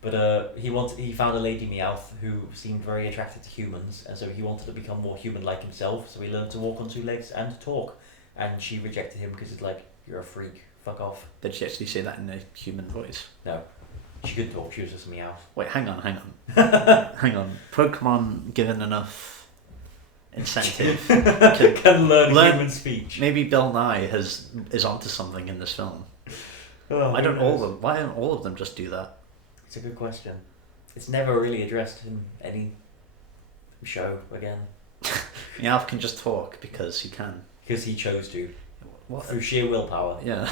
But he found a lady Meowth who seemed very attracted to humans, and so he wanted to become more human-like himself. So he learned to walk on two legs and to talk. And she rejected him because it's like, you're a freak, fuck off. Did she actually say that in a human voice? No, she couldn't talk. She was just a Meowth. Wait, hang on. Hang on. Pokemon given enough incentive can learn human speech. Maybe Bill Nye is onto something in this film. Why don't all of them just do that? It's a good question. It's never really addressed in any show again. Meowth can just talk because he can. Because he chose to. What? Through sheer willpower. Yeah.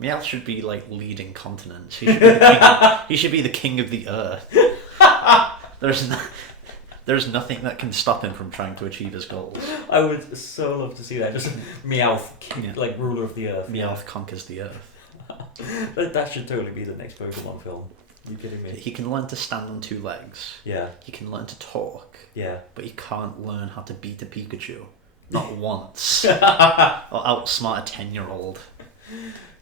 Meowth should be like leading continents. He should be the king of the earth. There's nothing that can stop him from trying to achieve his goals. I would so love to see that. Just Meowth, like ruler of the earth. Meowth conquers the earth. That should totally be the next Pokemon film. Are you kidding me? He can learn to stand on two legs. Yeah. He can learn to talk. Yeah. But he can't learn how to beat a Pikachu. Not once. Or outsmart a 10-year-old.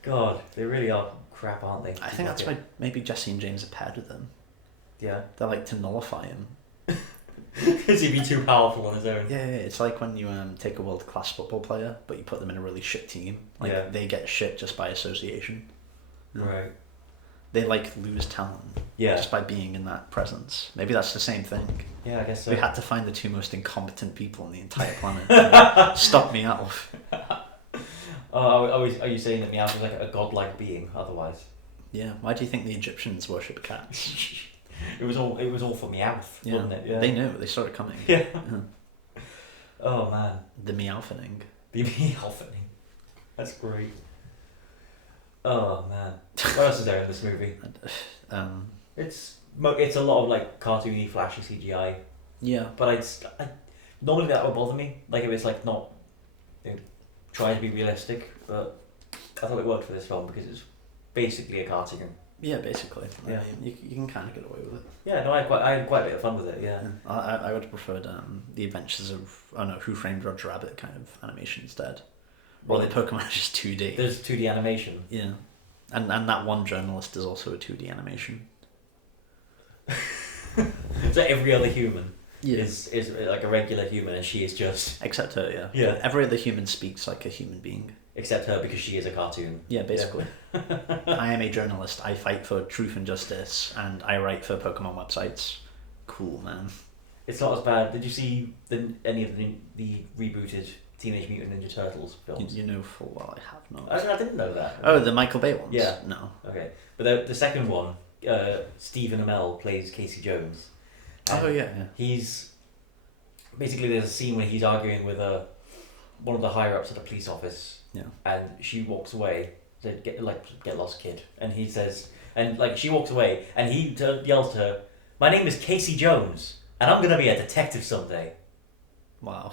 God, they really are crap, aren't they? I think that's why maybe Jesse and James are paired with him. Yeah. They like to nullify him. Because he'd be too powerful on his own. Yeah, it's like when you take a world-class football player, but you put them in a really shit team. Like, they get shit just by association. Right. They, lose talent just by being in that presence. Maybe that's the same thing. Yeah, I guess so. We had to find the two most incompetent people on the entire planet. Stop Meowth. Are you saying that Meowth is like a godlike being, otherwise? Yeah, why do you think the Egyptians worship cats? It was all for Meowth, wasn't it? Yeah. They knew. They saw it coming. Yeah. Oh man. The Meowthening. The Meowthening. That's great. Oh man. What else is there in this movie? It's a lot of cartoony, flashy CGI. Yeah. But I normally that would bother me. Like if it's not trying to be realistic, but I thought it worked for this film because it's basically a cartoon. Yeah, basically. Yeah. You can kind of get away with it. Yeah, no, I had quite a bit of fun with it, yeah. I would have preferred the Adventures of, Who Framed Roger Rabbit kind of animation instead. Well, the Pokemon is just 2D. There's 2D animation. Yeah. And that one journalist is also a 2D animation. So every other human is like a regular human and she is just... Except her, yeah. Yeah. Every other human speaks like a human being. Except her because she is a cartoon. Yeah, basically. Yeah. I am a journalist. I fight for truth and justice, and I write for Pokemon websites. Cool, man. It's not as bad. Did you see any of the rebooted Teenage Mutant Ninja Turtles films? You know full well I have not. I didn't know that. Oh, the Michael Bay ones? Yeah. No. Okay. But the second one, Stephen Amell plays Casey Jones. Oh, yeah. He's... Basically, there's a scene where he's arguing with one of the higher-ups at the police office. Yeah. And she walks away. Said, get lost, kid. And he says... And, she walks away, and he yells to her, "My name is Casey Jones, and I'm going to be a detective someday." Wow.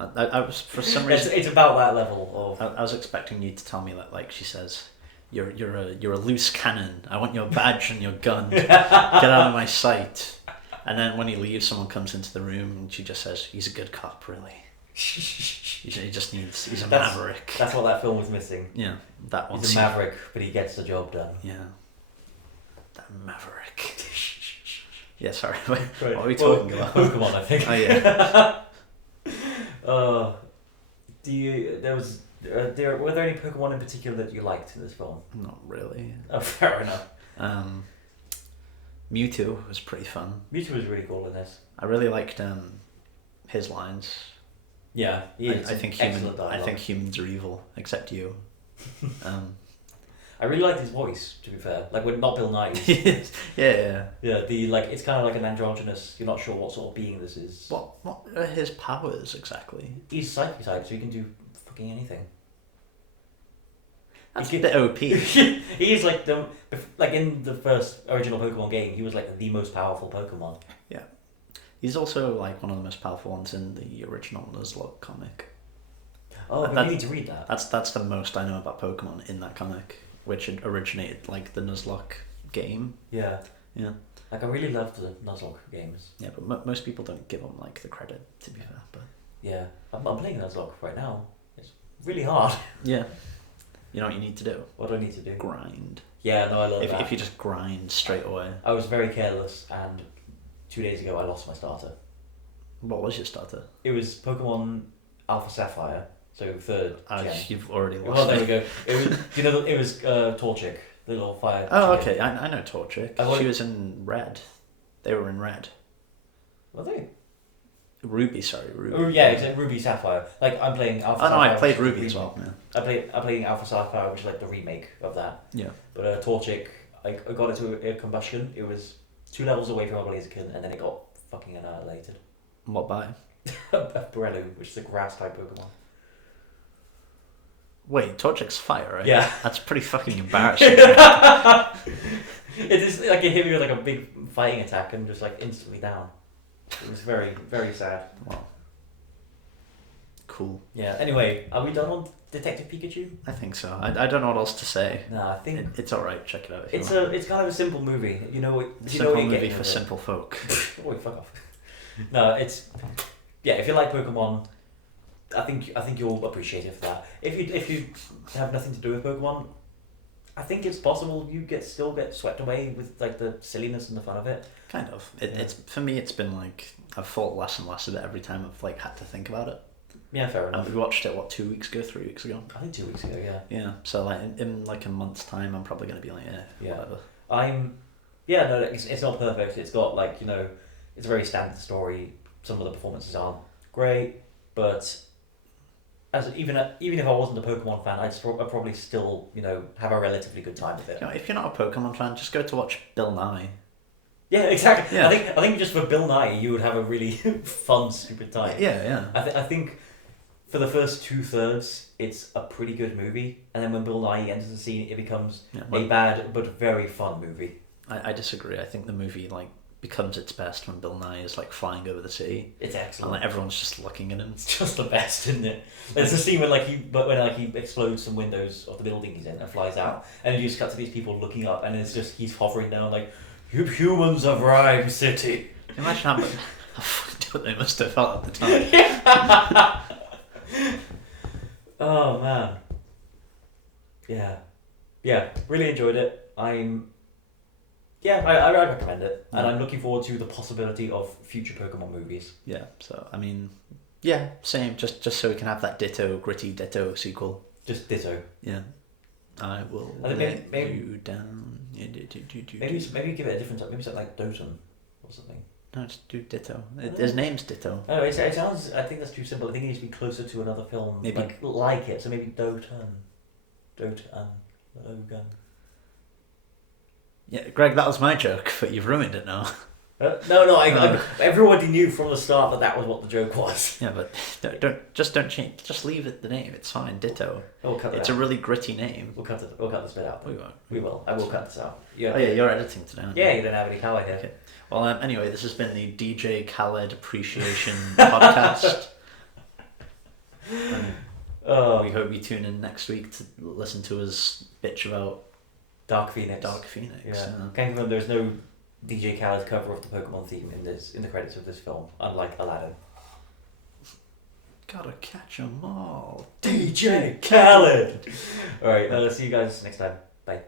I was, for some reason... It's about that level of... I was expecting you to tell me that, she says, you're a loose cannon. I want your badge and your gun. Get out of my sight. And then when he leaves, someone comes into the room and she just says, "He's a good cop, really." He just needs. He's a maverick. That's what that film was missing. Yeah, that one. He's a maverick, but he gets the job done. Yeah, that maverick. Yeah, sorry. What are we talking about? Pokemon, I think. Oh yeah. Were there any Pokemon in particular that you liked in this film? Not really. Oh, fair enough. Mewtwo was pretty fun. Mewtwo was really cool in this. I really liked his lines. Yeah, I think humans are evil, except you. I really liked his voice, to be fair. Like, when not Bill Nye. Yeah. It's kind of like an androgynous. You're not sure what sort of being this is. What are his powers exactly? He's psychic type, so he can do fucking anything. That's a bit OP. He's like in the first original Pokemon game, he was like the most powerful Pokemon. Yeah. He's also like one of the most powerful ones in the original Nuzlocke comic. Oh, you need to read that. That's the most I know about Pokemon in that comic, which originated like the Nuzlocke game. Yeah. Yeah. Like, I really loved the Nuzlocke games. Yeah, but most people don't give them like the credit, to be fair. But yeah, I'm playing Nuzlocke right now. It's really hard. Yeah. You know what you need to do? What do I need to do? Grind. Yeah, no, I love that. If you just grind straight away. I was very careless, and 2 days ago I lost my starter. What was your starter? It was Pokemon Alpha Sapphire, so third gen. You've already lost. Well, there we go. It was Torchic, the little fire. Oh, okay. I know Torchic. She was in red. They were in red. Were they? Ruby. Oh yeah, it's Ruby Sapphire. Like, I'm playing Alpha Sapphire. Oh no, I played Ruby as well. Yeah. I'm playing Alpha Sapphire, which is like the remake of that. Yeah. But Torchic, I got it to a combustion. It was 2 levels away from a Blaziken, and then it got fucking annihilated. What by? Breloom, which is a grass type Pokemon. Wait, Torchic's fire, right? Yeah. That's pretty fucking embarrassing. It is like, it hit me with like a big fighting attack and just like instantly down. It was very, very sad. Wow. Cool. Yeah. Anyway, are we done on Detective Pikachu? I think so. I don't know what else to say. No, I think it's all right. Check it out. It's kind of a simple movie. You know what? Simple movie for simple folk. Boy, fuck off. No, it's if you like Pokemon, I think you'll appreciate it for that. If you have nothing to do with Pokemon, I think it's possible you still get swept away with like the silliness and the fun of it. Kind of. It's for me. It's been like I've thought less and less of it every time I've like had to think about it. Yeah, fair enough. And we watched it 2 weeks ago, 3 weeks ago. I think 2 weeks ago. Yeah. Yeah. So like in like a month's time, I'm probably gonna be like whatever. It's not perfect. It's got like, it's a very standard story. Some of the performances aren't great, but even if I wasn't a Pokemon fan, I'd probably still have a relatively good time with it. If you're not a Pokemon fan, just go to watch Bill Nye. Yeah, exactly. Yeah. I think just for Bill Nye, you would have a really fun, stupid time. Yeah. I think for the first 2/3, it's a pretty good movie, and then when Bill Nye enters the scene, it becomes a bad but very fun movie. I disagree. I think the movie becomes its best when Bill Nye is flying over the city. It's excellent. And everyone's just looking at him. It's just the best, isn't it? There's a scene when he explodes some windows of the building he's in and flies out, and you just cut to these people looking up, and it's just he's hovering down like, humans of Rhyme City. Imagine how fucked up they must have felt at the time. Oh man. Yeah, really enjoyed it. I recommend it, and I'm looking forward to the possibility of future Pokemon movies. Yeah, so I mean, same. Just so we can have that gritty Ditto sequel. Just Ditto. Yeah, I will let you down. Maybe give it a different. Maybe something like Doton or something. No, just do Ditto. His name's Ditto. Oh, it sounds. I think that's too simple. I think it needs to be closer to another film, maybe like it. So maybe Doton, Logan. Yeah, Greg, that was my joke, but you've ruined it now. No, everybody knew from the start that was what the joke was. Yeah, but don't change. Just leave it the name. It's fine. Ditto. We'll cut it's a really gritty name. We'll cut this bit out. We won't. We will. I will cut this out. Yeah. Oh yeah, you're editing today. Aren't you? Yeah, you don't have any Khaled here. Okay. Well, anyway, this has been the DJ Khaled Appreciation Podcast. We hope you tune in next week to listen to us bitch about Dark Phoenix. Yeah. Can't remember. There's no DJ Khaled's cover of the Pokemon theme in the credits of this film, unlike Aladdin. Gotta catch 'em all. DJ Khaled! Alright, see you guys next time.